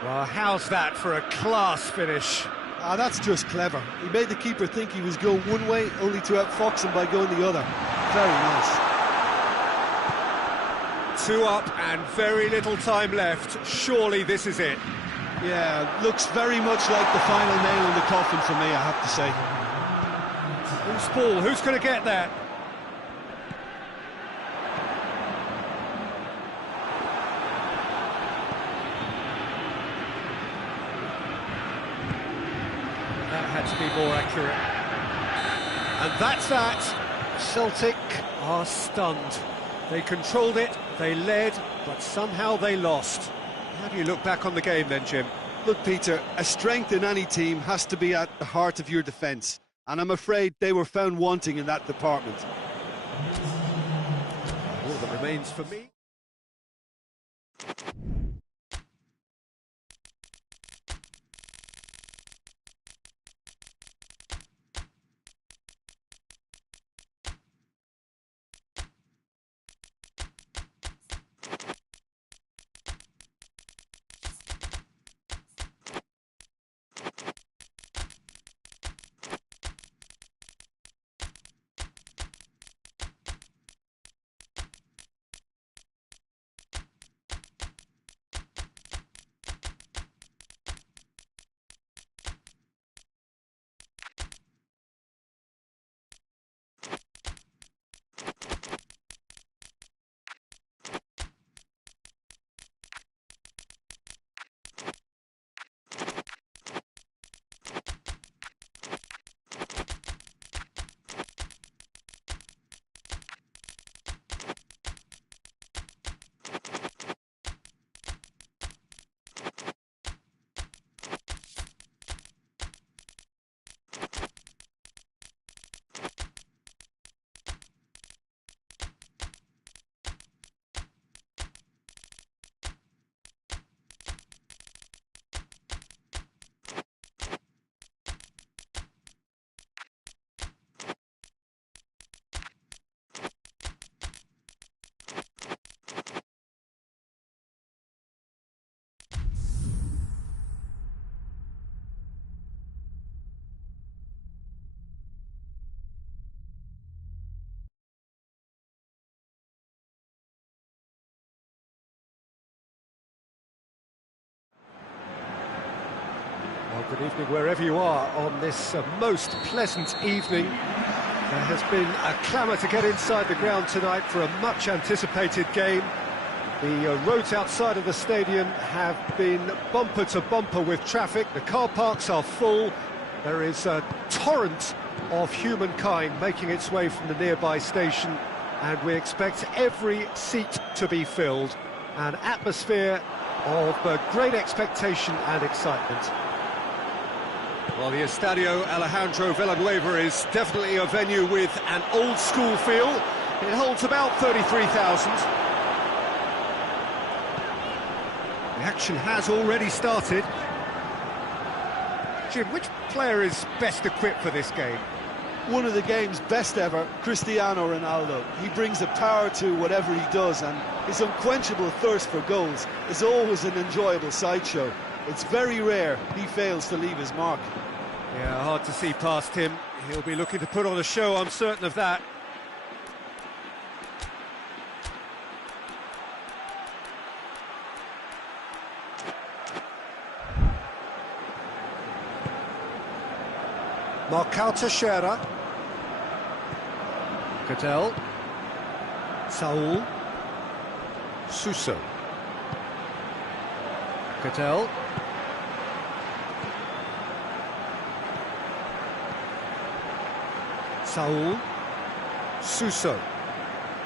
Well, how's that for a class finish? Ah, that's just clever. He made the keeper think he was going one way, only to outfox him by going the other. Very nice. 2 up and very little time left. Surely this is it. Yeah, looks very much like the final nail in the coffin for me, I have to say. Who's ball? Who's going to get that? That had to be more accurate. And that's that. Celtic are stunned. They controlled it, they led, but somehow they lost. How do you look back on the game then, Jim? Look, Peter, a strength in any team has to be at the heart of your defence, and I'm afraid they were found wanting in that department. All that remains for me. Well, good evening wherever you are on this most pleasant evening. There has been a clamour to get inside the ground tonight for a much-anticipated game. The roads outside of the stadium have been bumper to bumper with traffic. The car parks are full. There is a torrent of humankind making its way from the nearby station, and we expect every seat to be filled. An atmosphere of great expectation and excitement. Well, the Estadio Alejandro Villanueva is definitely a venue with an old-school feel. It holds about 33,000. The action has already started. Jim, which player is best equipped for this game? One of the game's best ever, Cristiano Ronaldo. He brings a power to whatever he does, and his unquenchable thirst for goals is always an enjoyable sideshow. It's very rare he fails to leave his mark. Yeah, hard to see past him. He'll be looking to put on a show, I'm certain of that. Marcao Teixeira. Cadel. Saul. Suso. Cadel. Saul. Suso.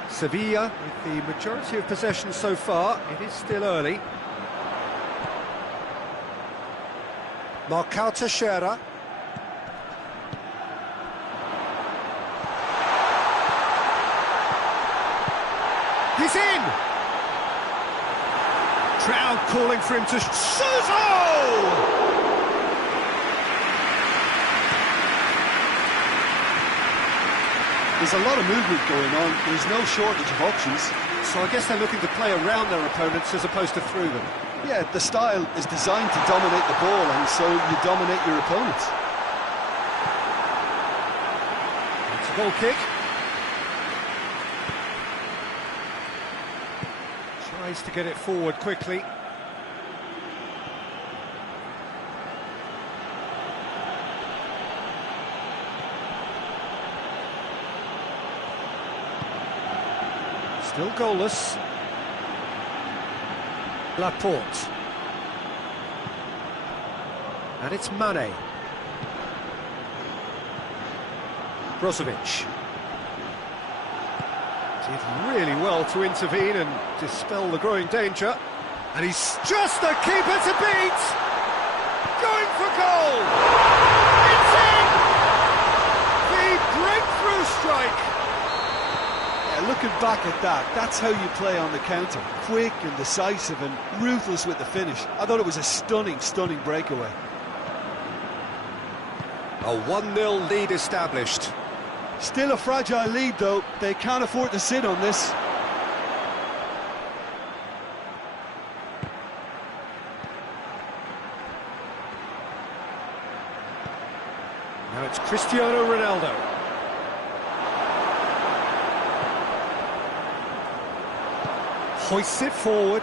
Sevilla with the majority of possession so far. It is still early. Marcao Teixeira. He's in! Crowd calling for him to... Suso! There's a lot of movement going on. There's no shortage of options. So I guess they're looking to play around their opponents as opposed to through them. Yeah, the style is designed to dominate the ball, and so you dominate your opponents. It's a goal kick. Tries to get it forward quickly. Still goalless. Laporte. And it's Mane. Brozovic. Did really well to intervene and dispel the growing danger. And he's just the keeper to beat! Going for goal! It's in! The breakthrough strike! Yeah, looking back at that, that's how you play on the counter. Quick and decisive and ruthless with the finish. I thought it was a stunning, stunning breakaway. A 1-0 lead established. Still a fragile lead, though. They can't afford to sit on this. Now it's Cristiano Ronaldo. Hoists it forward.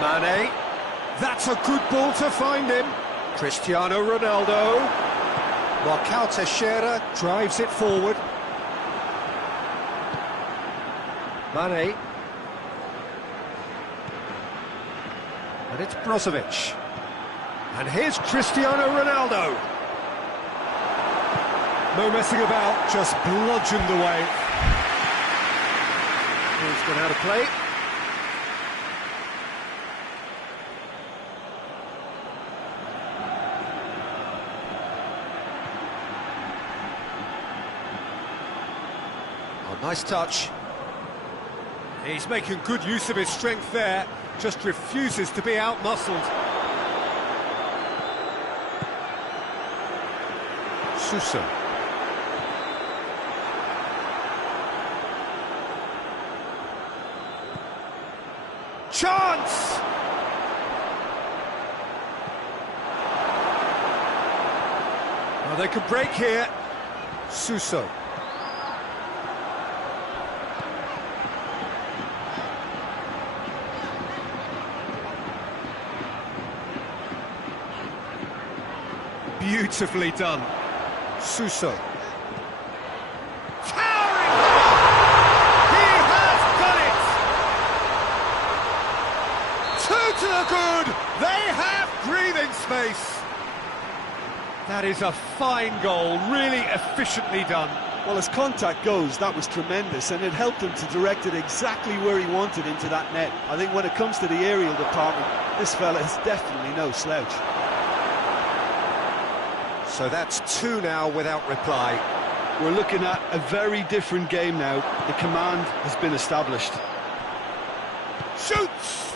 Mane, that's a good ball to find him. Cristiano Ronaldo. Marcao Teixeira drives it forward. Mane. And it's Brozovic. And here's Cristiano Ronaldo. No messing about, just bludgeoned away. He's gone out of play. Nice touch. He's making good use of his strength there, just refuses to be out-muscled. Suso. Chance! Well, they can break here. Suso. Beautifully done. Suso. Towering! He has done it! Two to the good! They have breathing space! That is a fine goal, really efficiently done. Well, as contact goes, that was tremendous, and it helped him to direct it exactly where he wanted into that net. I think when it comes to the aerial department, this fella is definitely no slouch. So that's two now without reply. We're looking at a very different game now. The command has been established. Shoots!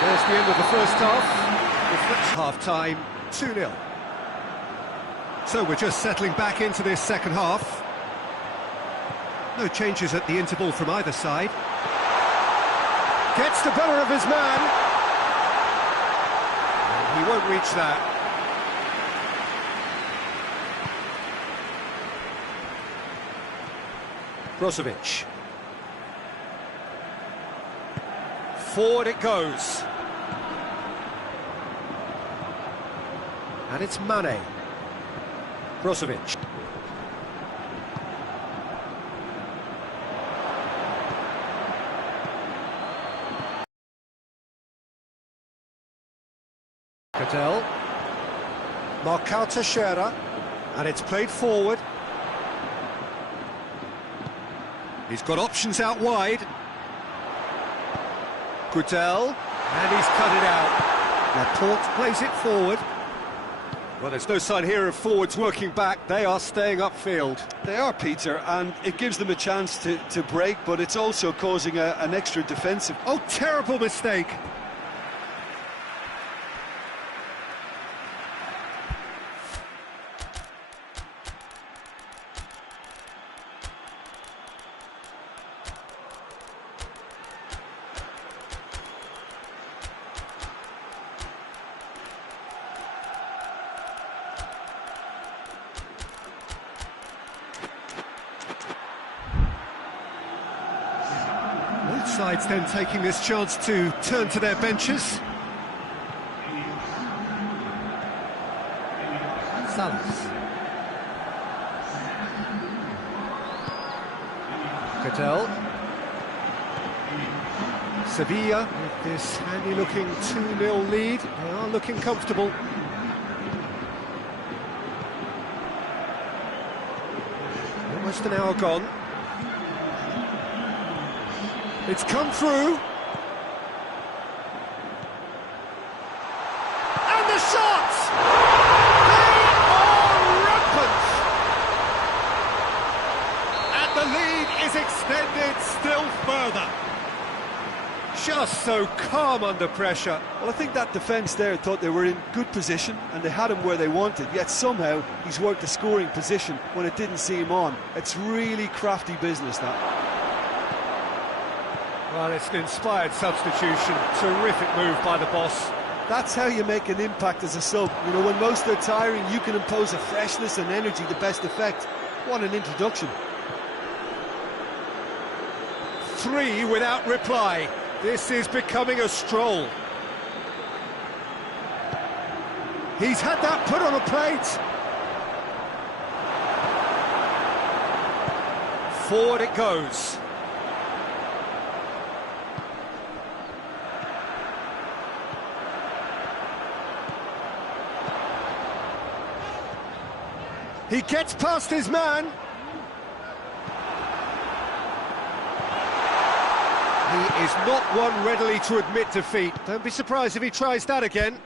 There's the end of the first half. Half-time, 2-0. So we're just settling back into this second half. No changes at the interval from either side. Gets the better of his man. He won't reach that. Brozovic. Forward it goes. And it's Mane. Brozovic. Cadell. Marcao Teixeira. And it's played forward. He's got options out wide. Gudel. And he's cut it out. Laporte plays it forward. Well, there's no sign here of forwards working back. They are staying upfield. They are, Peter, and it gives them a chance to break, but it's also causing an extra defensive. Oh, terrible mistake. Both sides then taking this chance to turn to their benches. Salas. Cadell. Sevilla with this handy-looking 2-0 lead. They are looking comfortable. Almost an hour gone. It's come through. And the shots! They are rampant! And the lead is extended still further. Just so calm under pressure. Well, I think that defence there thought they were in good position and they had him where they wanted, yet somehow he's worked the scoring position when it didn't seem on. It's really crafty business, that. Well, it's an inspired substitution. Terrific move by the boss. That's how you make an impact as a sub. You know, when most are tiring, you can impose a freshness and energy to best effect. What an introduction. 3 without reply. This is becoming a stroll. He's had that put on a plate. Forward it goes. He gets past his man. He is not one readily to admit defeat. Don't be surprised if he tries that again.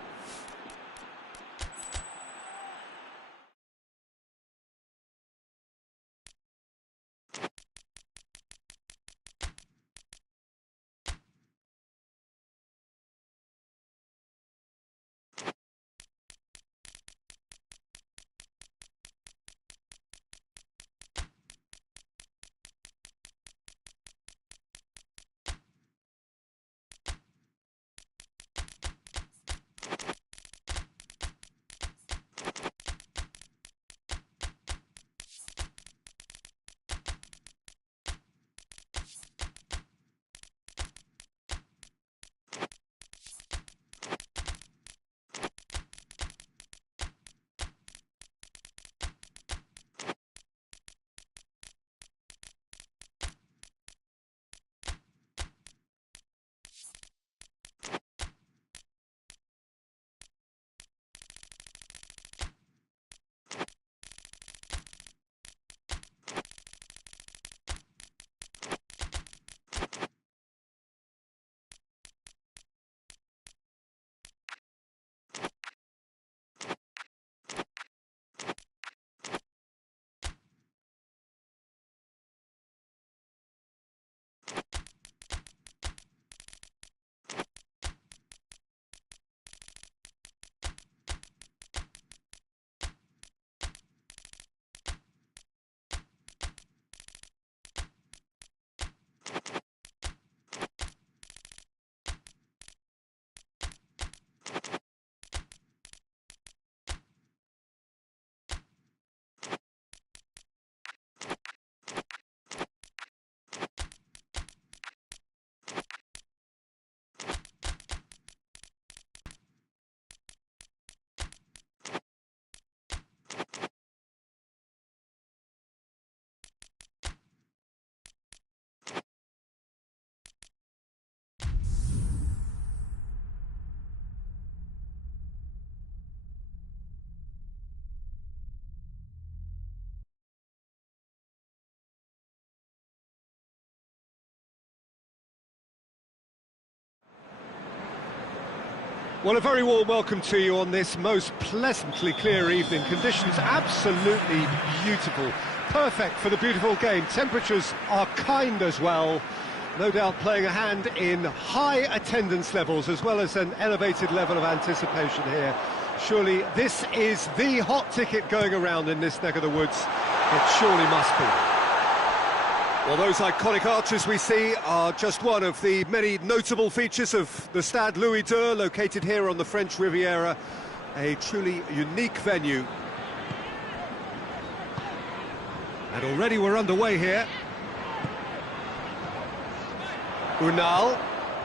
Well, a very warm welcome to you on this most pleasantly clear evening. Conditions absolutely beautiful. Perfect for the beautiful game. Temperatures are kind as well. No doubt playing a hand in high attendance levels as well as an elevated level of anticipation here. Surely this is the hot ticket going around in this neck of the woods. It surely must be. Well, those iconic arches we see are just one of the many notable features of the Stade Louis II, located here on the French Riviera. A truly unique venue. And already we're underway here. Unal.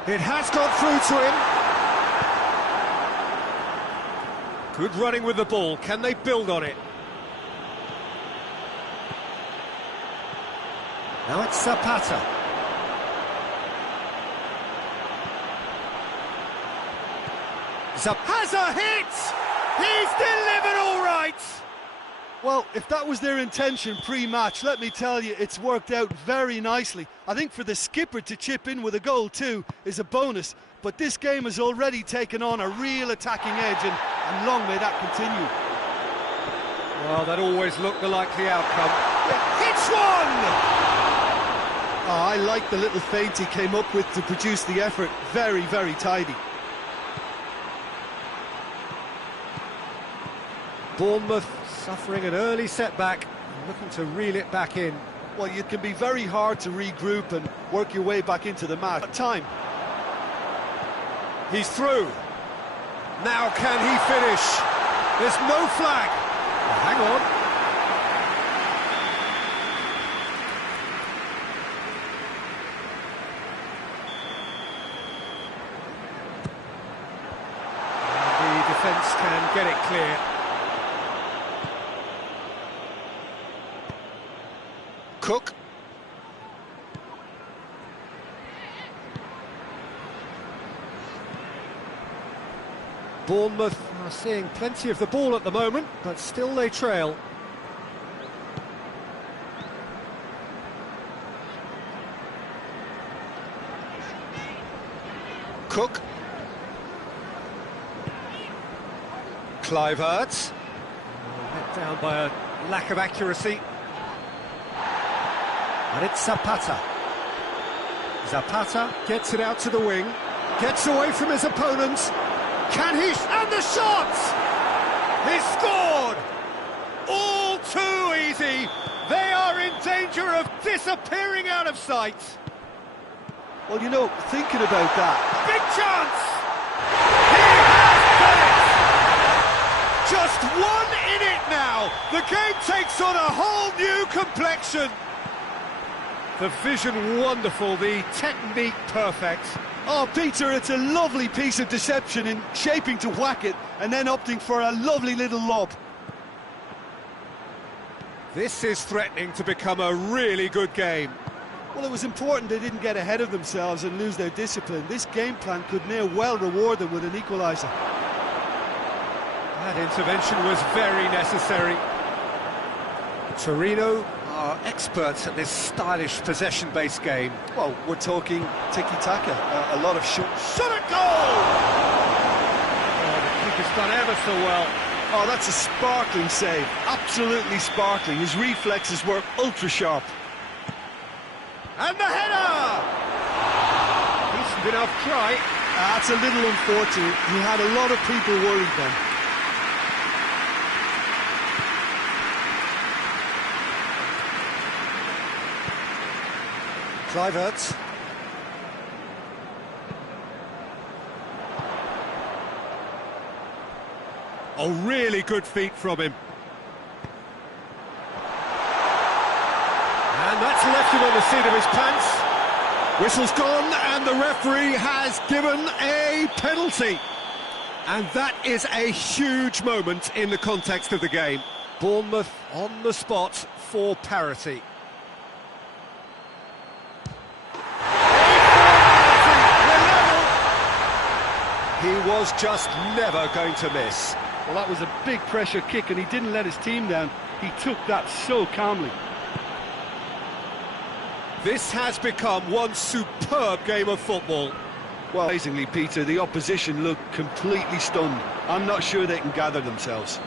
It has got through to him. Good running with the ball. Can they build on it? Now it's Zapata. Has a hit! He's delivered all right! Well, if that was their intention pre-match, let me tell you, it's worked out very nicely. I think for the skipper to chip in with a goal too is a bonus, but this game has already taken on a real attacking edge, and long may that continue. Well, that always looked the likely outcome. Hits one! Oh, I like the little feint he came up with to produce the effort. Very, very tidy. Bournemouth suffering an early setback, looking to reel it back in. Well, it can be very hard to regroup and work your way back into the match. Time. He's through. Now can he finish? There's no flag. Hang on. And the defence can get it clear. Cook. Bournemouth are seeing plenty of the ball at the moment, but still they trail. Cook. Kluivert. Let down by a lack of accuracy. And it's Zapata. Zapata gets it out to the wing, gets away from his opponents. Can he? And the shot! He scored! All too easy. They are in danger of disappearing out of sight. Well, you know, thinking about that. Big chance! He has done it! Just one in it now. The game takes on a whole new complexion. The vision wonderful, the technique perfect. Oh, Peter, it's a lovely piece of deception in shaping to whack it and then opting for a lovely little lob. This is threatening to become a really good game. Well, it was important they didn't get ahead of themselves and lose their discipline. This game plan could near well reward them with an equaliser. That intervention was very necessary. Torino are experts at this stylish possession-based game. Well, we're talking tiki-taka, a lot of shot at goal! Oh, the keeper's done ever so well. Oh, that's a sparkling save, absolutely sparkling. His reflexes were ultra-sharp. And the header! Decent enough try. That's a little unfortunate. He had a lot of people worried then. Kluivert. Oh, really good feet from him. And that's left him on the seat of his pants. Whistle's gone, and the referee has given a penalty. And that is a huge moment in the context of the game. Bournemouth on the spot for parity. He was just never going to miss. Well, that was a big pressure kick, and he didn't let his team down. He took that so calmly. This has become one superb game of football. Well, amazingly, Peter, the opposition look completely stunned. I'm not sure they can gather themselves.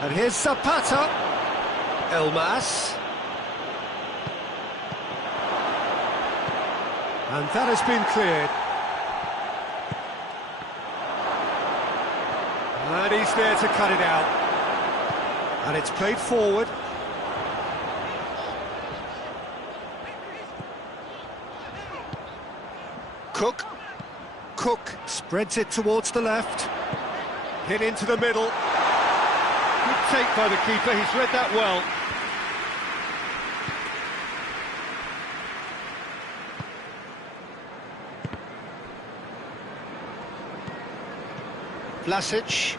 And here's Zapata. Elmas. And that has been cleared. And he's there to cut it out. And it's played forward. Cook spreads it towards the left. Hit into the middle. Good take by the keeper, he's read that well. Vlasic.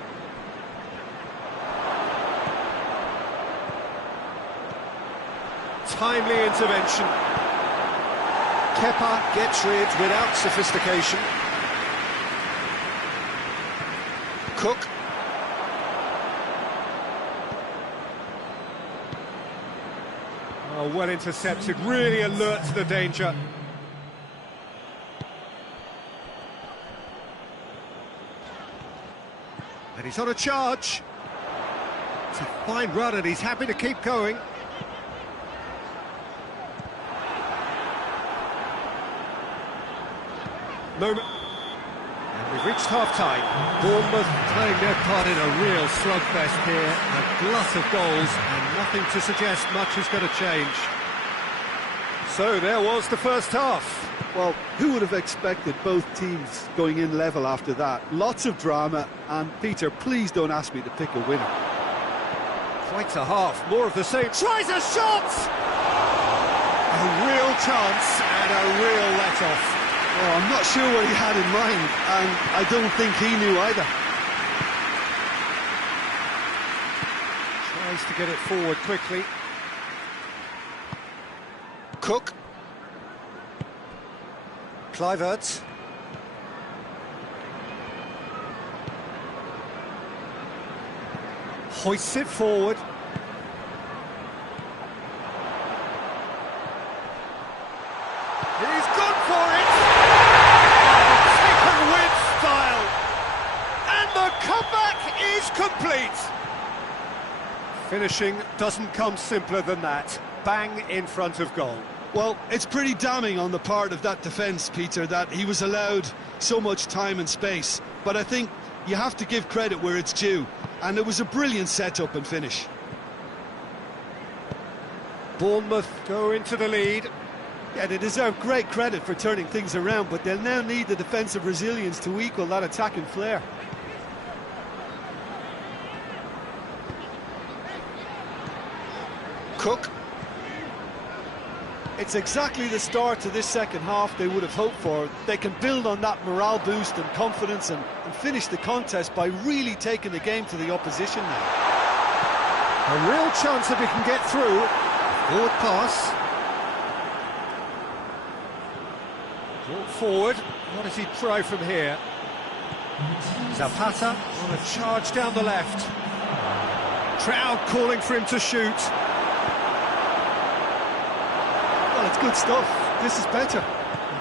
Timely intervention. Kepa gets rid without sophistication. Cook. Oh, well intercepted, really alert to the danger. And he's on a charge. It's a fine run and he's happy to keep going. Moment. And we've reached half-time. Bournemouth playing their part in a real slugfest here. A glut of goals and nothing to suggest much is going to change. So there was the first half. Well, who would have expected both teams going in level after that? Lots of drama, and Peter, please don't ask me to pick a winner. Quite a half, more of the same. Tries a shot! A real chance and a real let-off. Oh, I'm not sure what he had in mind, and I don't think he knew either. Tries to get it forward quickly. Cook. Kluivert. Hoists it forward. He's gone for it! Taken with style! And the comeback is complete! Finishing doesn't come simpler than that. Bang in front of goal. Well, it's pretty damning on the part of that defence, Peter, that he was allowed so much time and space. But I think you have to give credit where it's due. And it was a brilliant set-up and finish. Bournemouth go into the lead. Yeah, they deserve great credit for turning things around, but they'll now need the defensive resilience to equal that attacking flair. Cook. It's exactly the start to this second half they would have hoped for. They can build on that morale boost and confidence and finish the contest by really taking the game to the opposition now. A real chance that we can get through. Forward pass. Brought forward. What does he try from here? Zapata on a charge down the left. Crowd calling for him to shoot. Well, it's good stuff. This is better.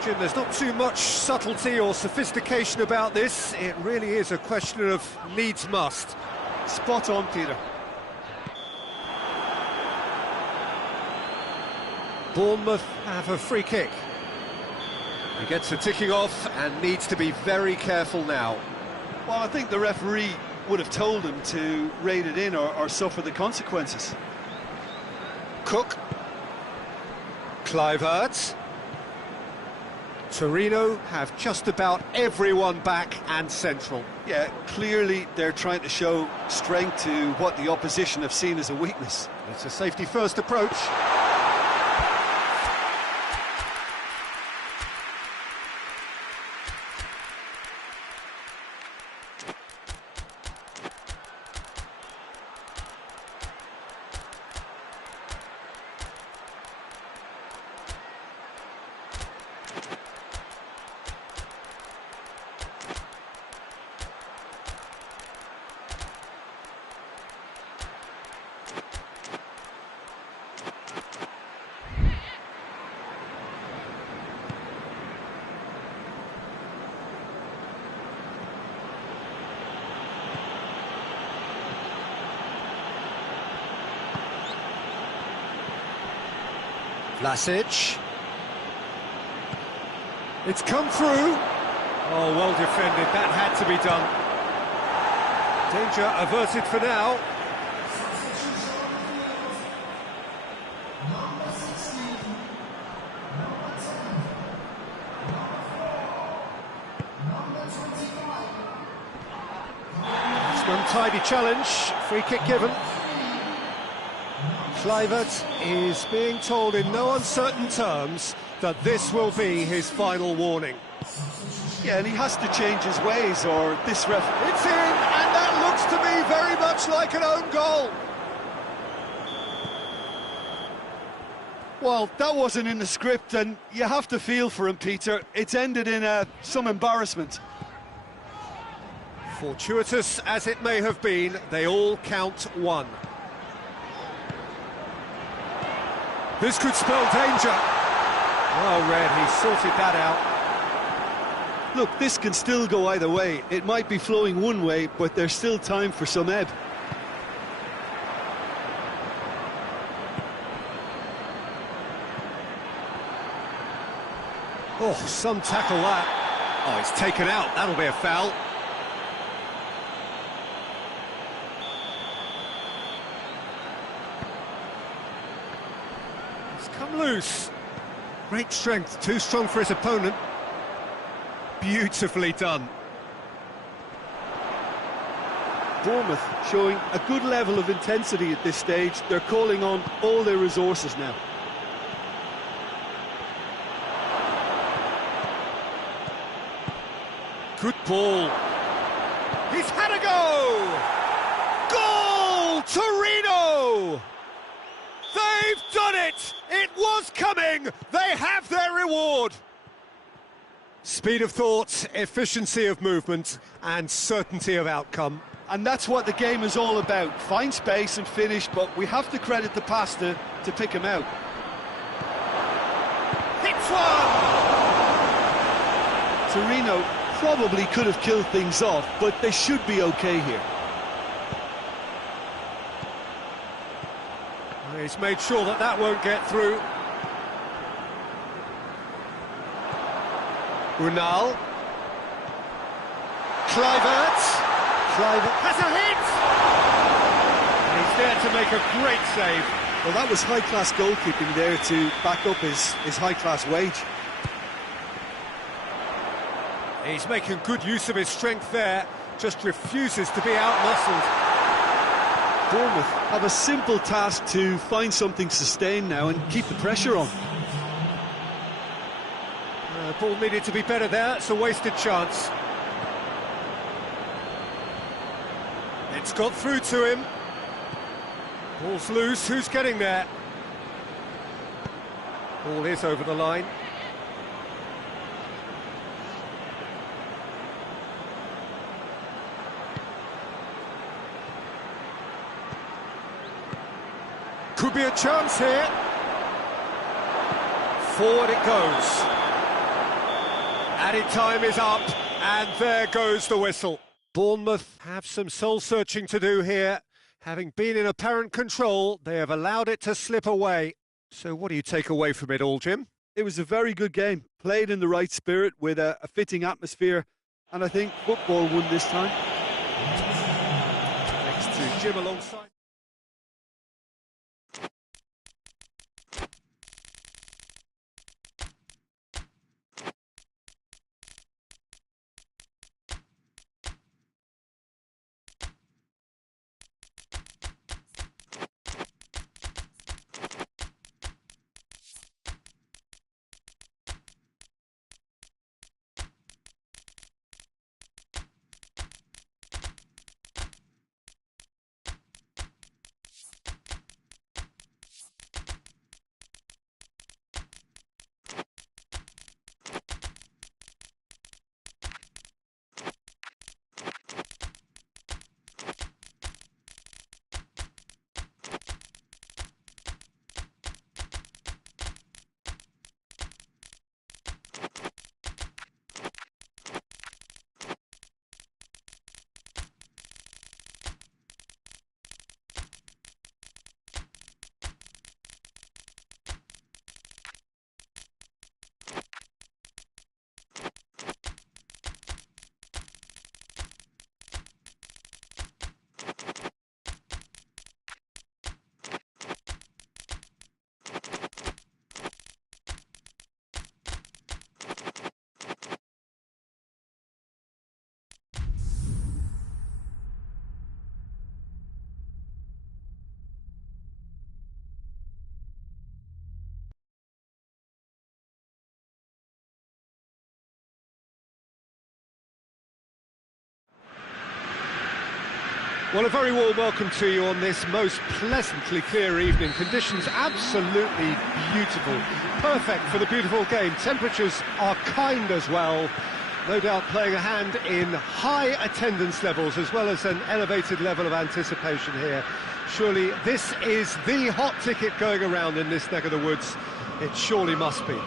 Jim, there's not too much subtlety or sophistication about this. It really is a question of needs must. Spot on, Peter. Bournemouth have a free kick. He gets the ticking off and needs to be very careful now. Well, I think the referee would have told him to rein it in or suffer the consequences. Cook. Kluivert. Torino have just about everyone back and central. Yeah, clearly they're trying to show strength to what the opposition have seen as a weakness. It's a safety-first approach. Vlasic. It's come through. Oh, well defended. That had to be done. Danger averted for now. It's an untidy challenge. Free kick given. Kluivert is being told in no uncertain terms that this will be his final warning. Yeah, and he has to change his ways, or this ref... It's in, and that looks to me very much like an own goal. Well, that wasn't in the script, and you have to feel for him, Peter. It's ended in some embarrassment. Fortuitous as it may have been, they all count one. This could spell danger. Well read, he sorted that out. Look, this can still go either way. It might be flowing one way, but there's still time for some ebb. Oh, some tackle that. Oh, it's taken out. That'll be a foul. It's come loose. Great strength, too strong for his opponent. Beautifully done. Bournemouth showing a good level of intensity at this stage. They're calling on all their resources now. Good ball. He's had a go! Goal! Torino! They've done it! It was coming! They have their reward! Speed of thought, efficiency of movement, and certainty of outcome. And that's what the game is all about. Find space and finish, but we have to credit the pass to pick him out. Hits one! Torino probably could have killed things off, but they should be okay here. He's made sure that that won't get through. Unal. Kluivert. Kluivert has a hit! And he's there to make a great save. Well, that was high-class goalkeeping there to back up his high-class wage. He's making good use of his strength there, just refuses to be out-muscled. Bournemouth have a simple task to find something sustained now and keep the pressure on. Ball needed to be better there, it's a wasted chance. It's got through to him. Ball's loose, who's getting there? Ball is over the line. Could be a chance here. Forward it goes. Added time is up, and there goes the whistle. Bournemouth have some soul-searching to do here. Having been in apparent control, they have allowed it to slip away. So what do you take away from it all, Jim? It was a very good game, played in the right spirit with a fitting atmosphere, and I think football won this time. Next to Jim alongside. Well, a very warm welcome to you on this most pleasantly clear evening. Conditions absolutely beautiful. Perfect for the beautiful game. Temperatures are kind as well. No doubt playing a hand in high attendance levels as well as an elevated level of anticipation here. Surely this is the hot ticket going around in this neck of the woods. It surely must be.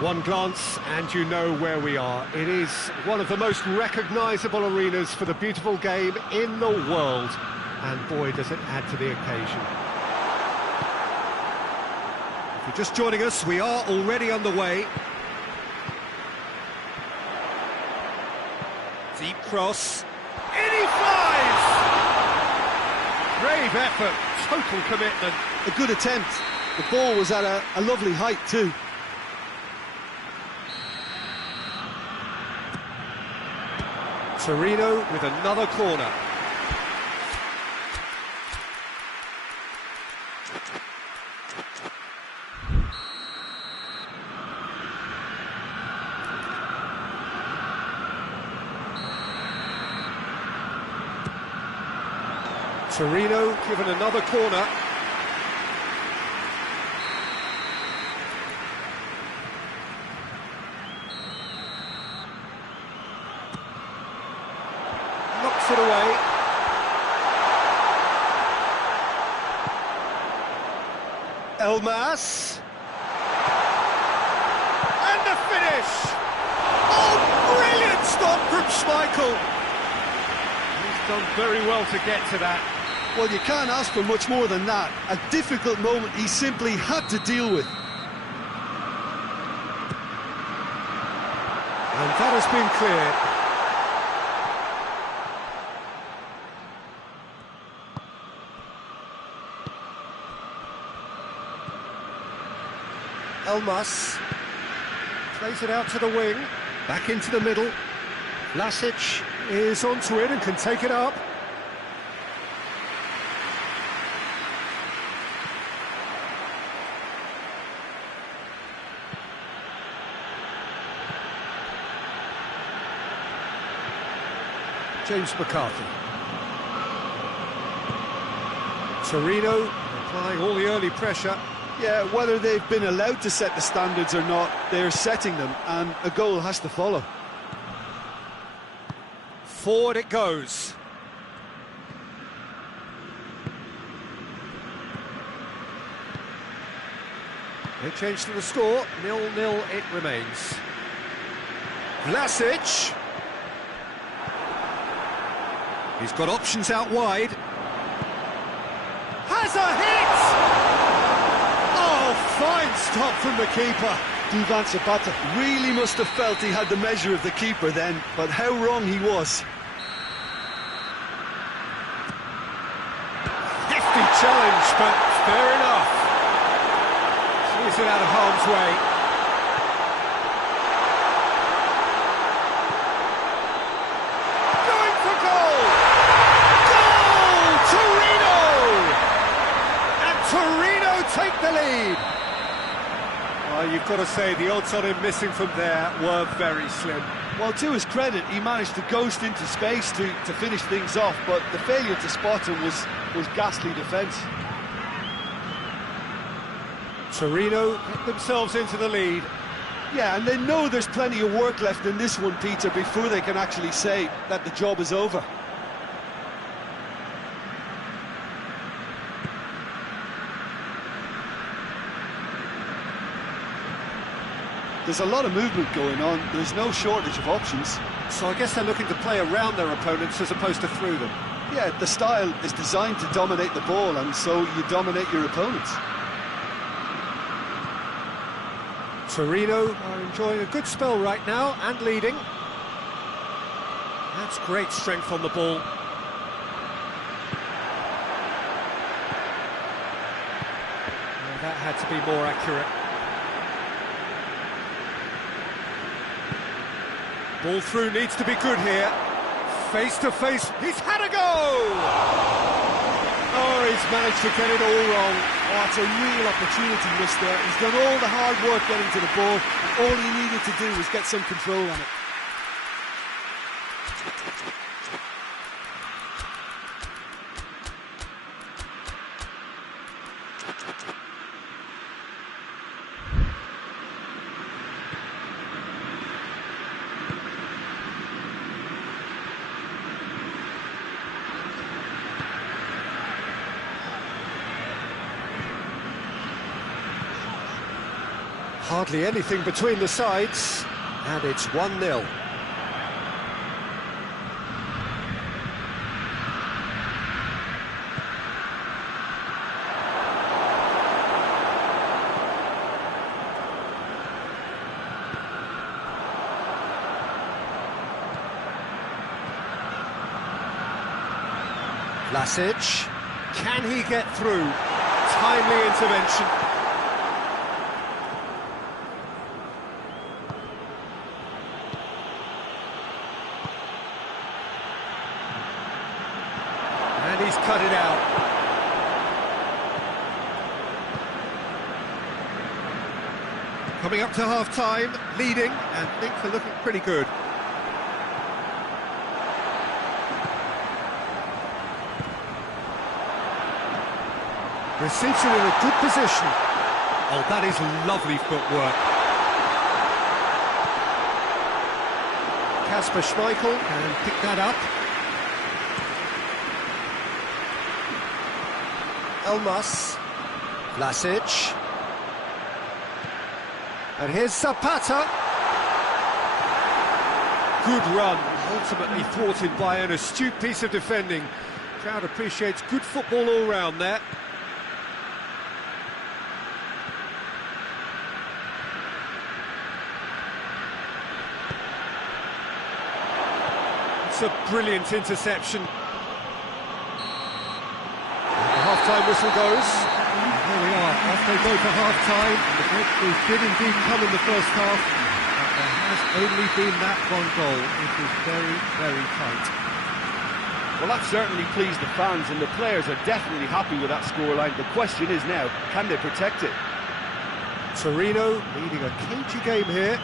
One glance and you know where we are. It is one of the most recognisable arenas for the beautiful game in the world. And boy, does it add to the occasion. If you're just joining us, we are already underway. Deep cross. In he flies! Brave effort, total commitment. A good attempt. The ball was at a lovely height too. Torino with another corner. Torino given another corner. Knocks it away. Elmas. And the finish! Oh, brilliant stop from Schmeichel! He's done very well to get to that. Well, you can't ask for much more than that. A difficult moment he simply had to deal with. And that has been cleared. Elmas plays it out to the wing, back into the middle. Vlasic is onto it and can take it up. James McCarthy. Torino applying all the early pressure. Yeah, whether they've been allowed to set the standards or not, they're setting them, and a goal has to follow. Forward it goes. They change to the score, 0-0 it remains. Vlasic. He's got options out wide. Has a hit! Oh, fine stop from the keeper. Duvan Zapata really must have felt he had the measure of the keeper then, but how wrong he was. Hefty challenge, but fair enough. Sees it out of harm's way. Going for goal! Goal! Torino! And Torino take the lead. Oh, you've got to say the odds on him missing from there were very slim. Well, to his credit, he managed to ghost into space to finish things off, but the failure to spot him was ghastly defence. Torino get themselves into the lead. Yeah, and they know there's plenty of work left in this one, Peter, before they can actually say that the job is over. There's a lot of movement going on. There's no shortage of options. So I guess they're looking to play around their opponents as opposed to through them. Yeah, the style is designed to dominate the ball, and so you dominate your opponents. Torino are enjoying a good spell right now and leading. That's great strength on the ball. Well, that had to be more accurate. Ball through needs to be good here. Face to face, he's had a go! Oh, he's managed to get it all wrong. Oh, it's a real opportunity missed there. He's done all the hard work getting to the ball, and all he needed to do was get some control on it. Hardly anything between the sides, and it's 1-0. Vlasic, can he get through? Timely intervention. And he's cut it out. Coming up to half-time, leading, and things are looking pretty good. Receives it in a good position. Oh, that is lovely footwork. Kasper Schmeichel can pick that up. Elmas. Vlasic. And here's Zapata. Good run, ultimately thwarted by an astute piece of defending. Crowd appreciates good football all round there. It's a brilliant interception. The half-time whistle goes. And here we are, off they go for half-time. The breakthrough did indeed come in the first half, but there has only been that one goal. It was very, very tight. Well, that certainly pleased the fans, and the players are definitely happy with that scoreline. The question is now, can they protect it? Torino leading a cagey game here.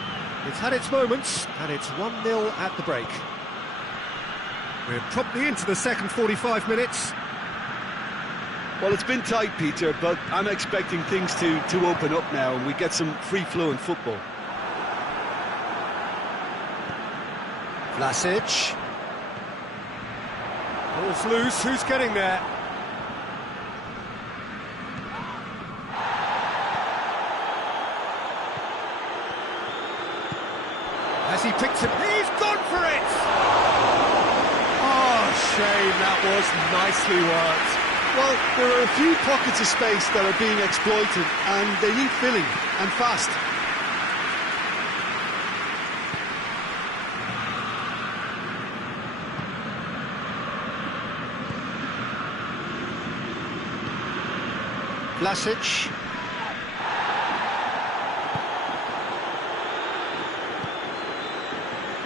It's had its moments, and it's 1-0 at the break. We're promptly into the second 45 minutes. Well, it's been tight, Peter, but I'm expecting things to open up now and we get some free-flowing football. Vlasic. Ball's loose, who's getting there? Has he picked it? He's gone for it! Oh, shame, that was nicely worked. Well, there are a few pockets of space that are being exploited and they need filling, and fast. Vlasic.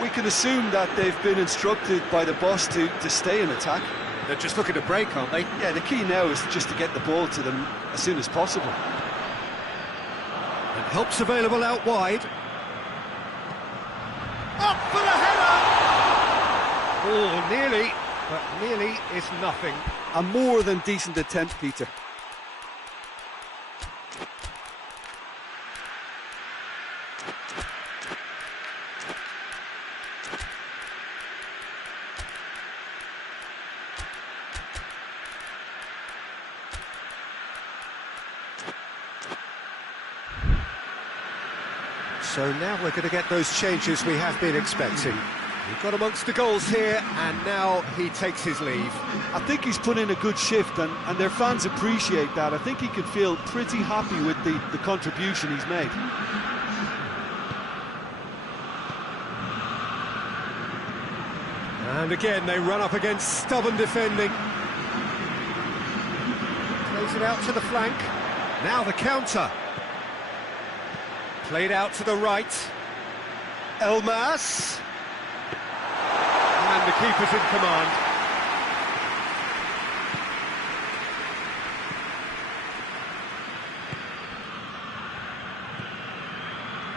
We can assume that they've been instructed by the boss to stay in attack. They're just looking to break, aren't they? Yeah, the key now is just to get the ball to them as soon as possible. And help's available out wide. Up for the header! Oh, nearly, but nearly is nothing. A more than decent attempt, Peter. So now we're going to get those changes we have been expecting. We've got amongst the goals here, and now he takes his leave. I think he's put in a good shift, and their fans appreciate that. I think he can feel pretty happy with the contribution he's made. And again, they run up against stubborn defending. Plays it out to the flank. Now the counter. Played out to the right. Elmas. And the keeper's in command.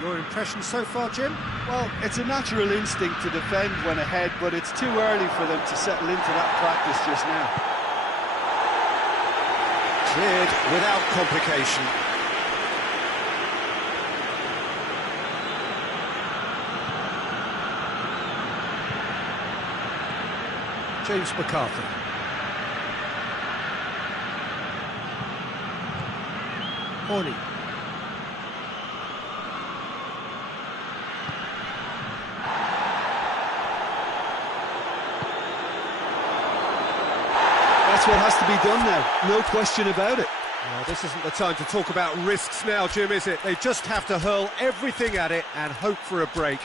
Your impression so far, Jim? Well, it's a natural instinct to defend when ahead, but it's too early for them to settle into that practice just now. Cleared without complication. James McCarthy. Horny. That's what has to be done now, no question about it. Well, this isn't the time to talk about risks now, Jim, is it? They just have to hurl everything at it and hope for a break.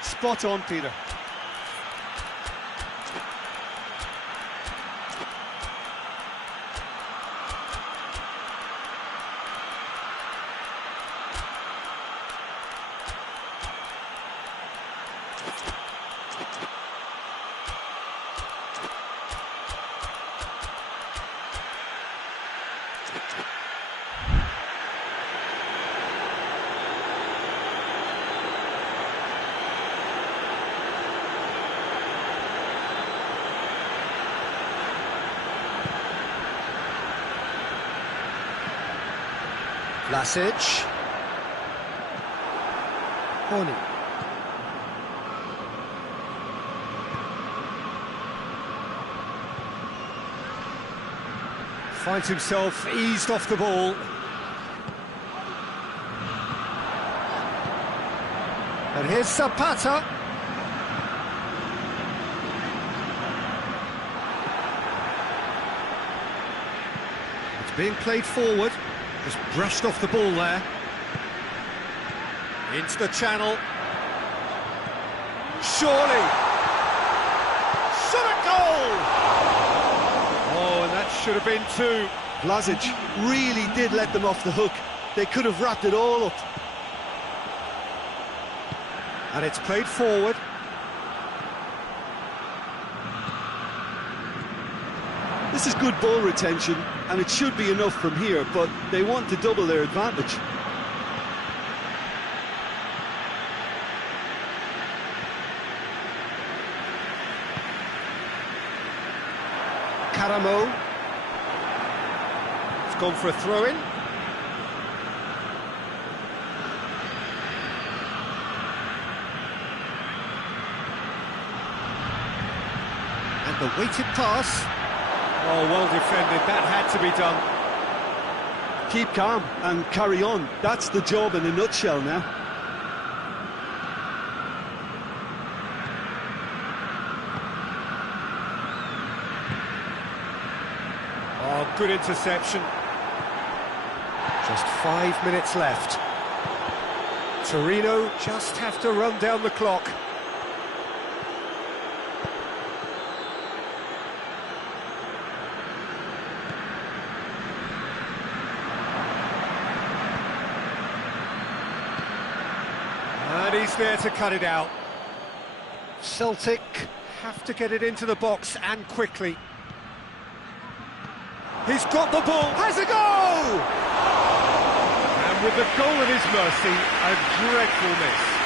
Spot on, Peter. Vlasic. Horny. Finds himself eased off the ball. And here's Zapata. It's being played forward. Just brushed off the ball there. Into the channel. Surely! Shot a goal! Oh, and that should have been two. Vlasic really did let them off the hook. They could have wrapped it all up. And it's played forward. This is good ball retention, and it should be enough from here, but they want to double their advantage. Karamo. It's gone for a throw-in. And the weighted pass. Oh, well defended, that had to be done. Keep calm and carry on. That's the job in a nutshell now. Oh, good interception. Just 5 minutes left. Torino just have to run down the clock. And he's there to cut it out. Celtic have to get it into the box and quickly. He's got the ball, has a goal! And with the goal at his mercy, a dreadful miss.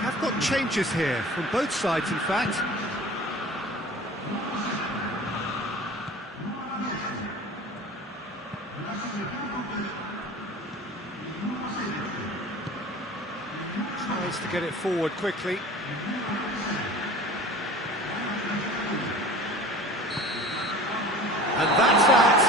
Have got changes here from both sides, in fact. Tries to get it forward quickly. And that's that.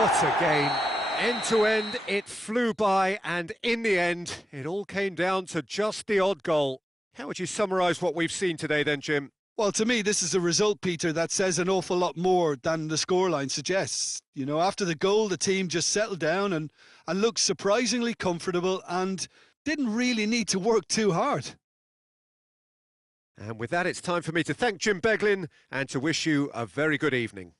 What a game. End to end, it flew by, and in the end, it all came down to just the odd goal. How would you summarise what we've seen today then, Jim? Well, to me, this is a result, Peter, that says an awful lot more than the scoreline suggests. You know, after the goal, the team just settled down and looked surprisingly comfortable and didn't really need to work too hard. And with that, it's time for me to thank Jim Beglin and to wish you a very good evening.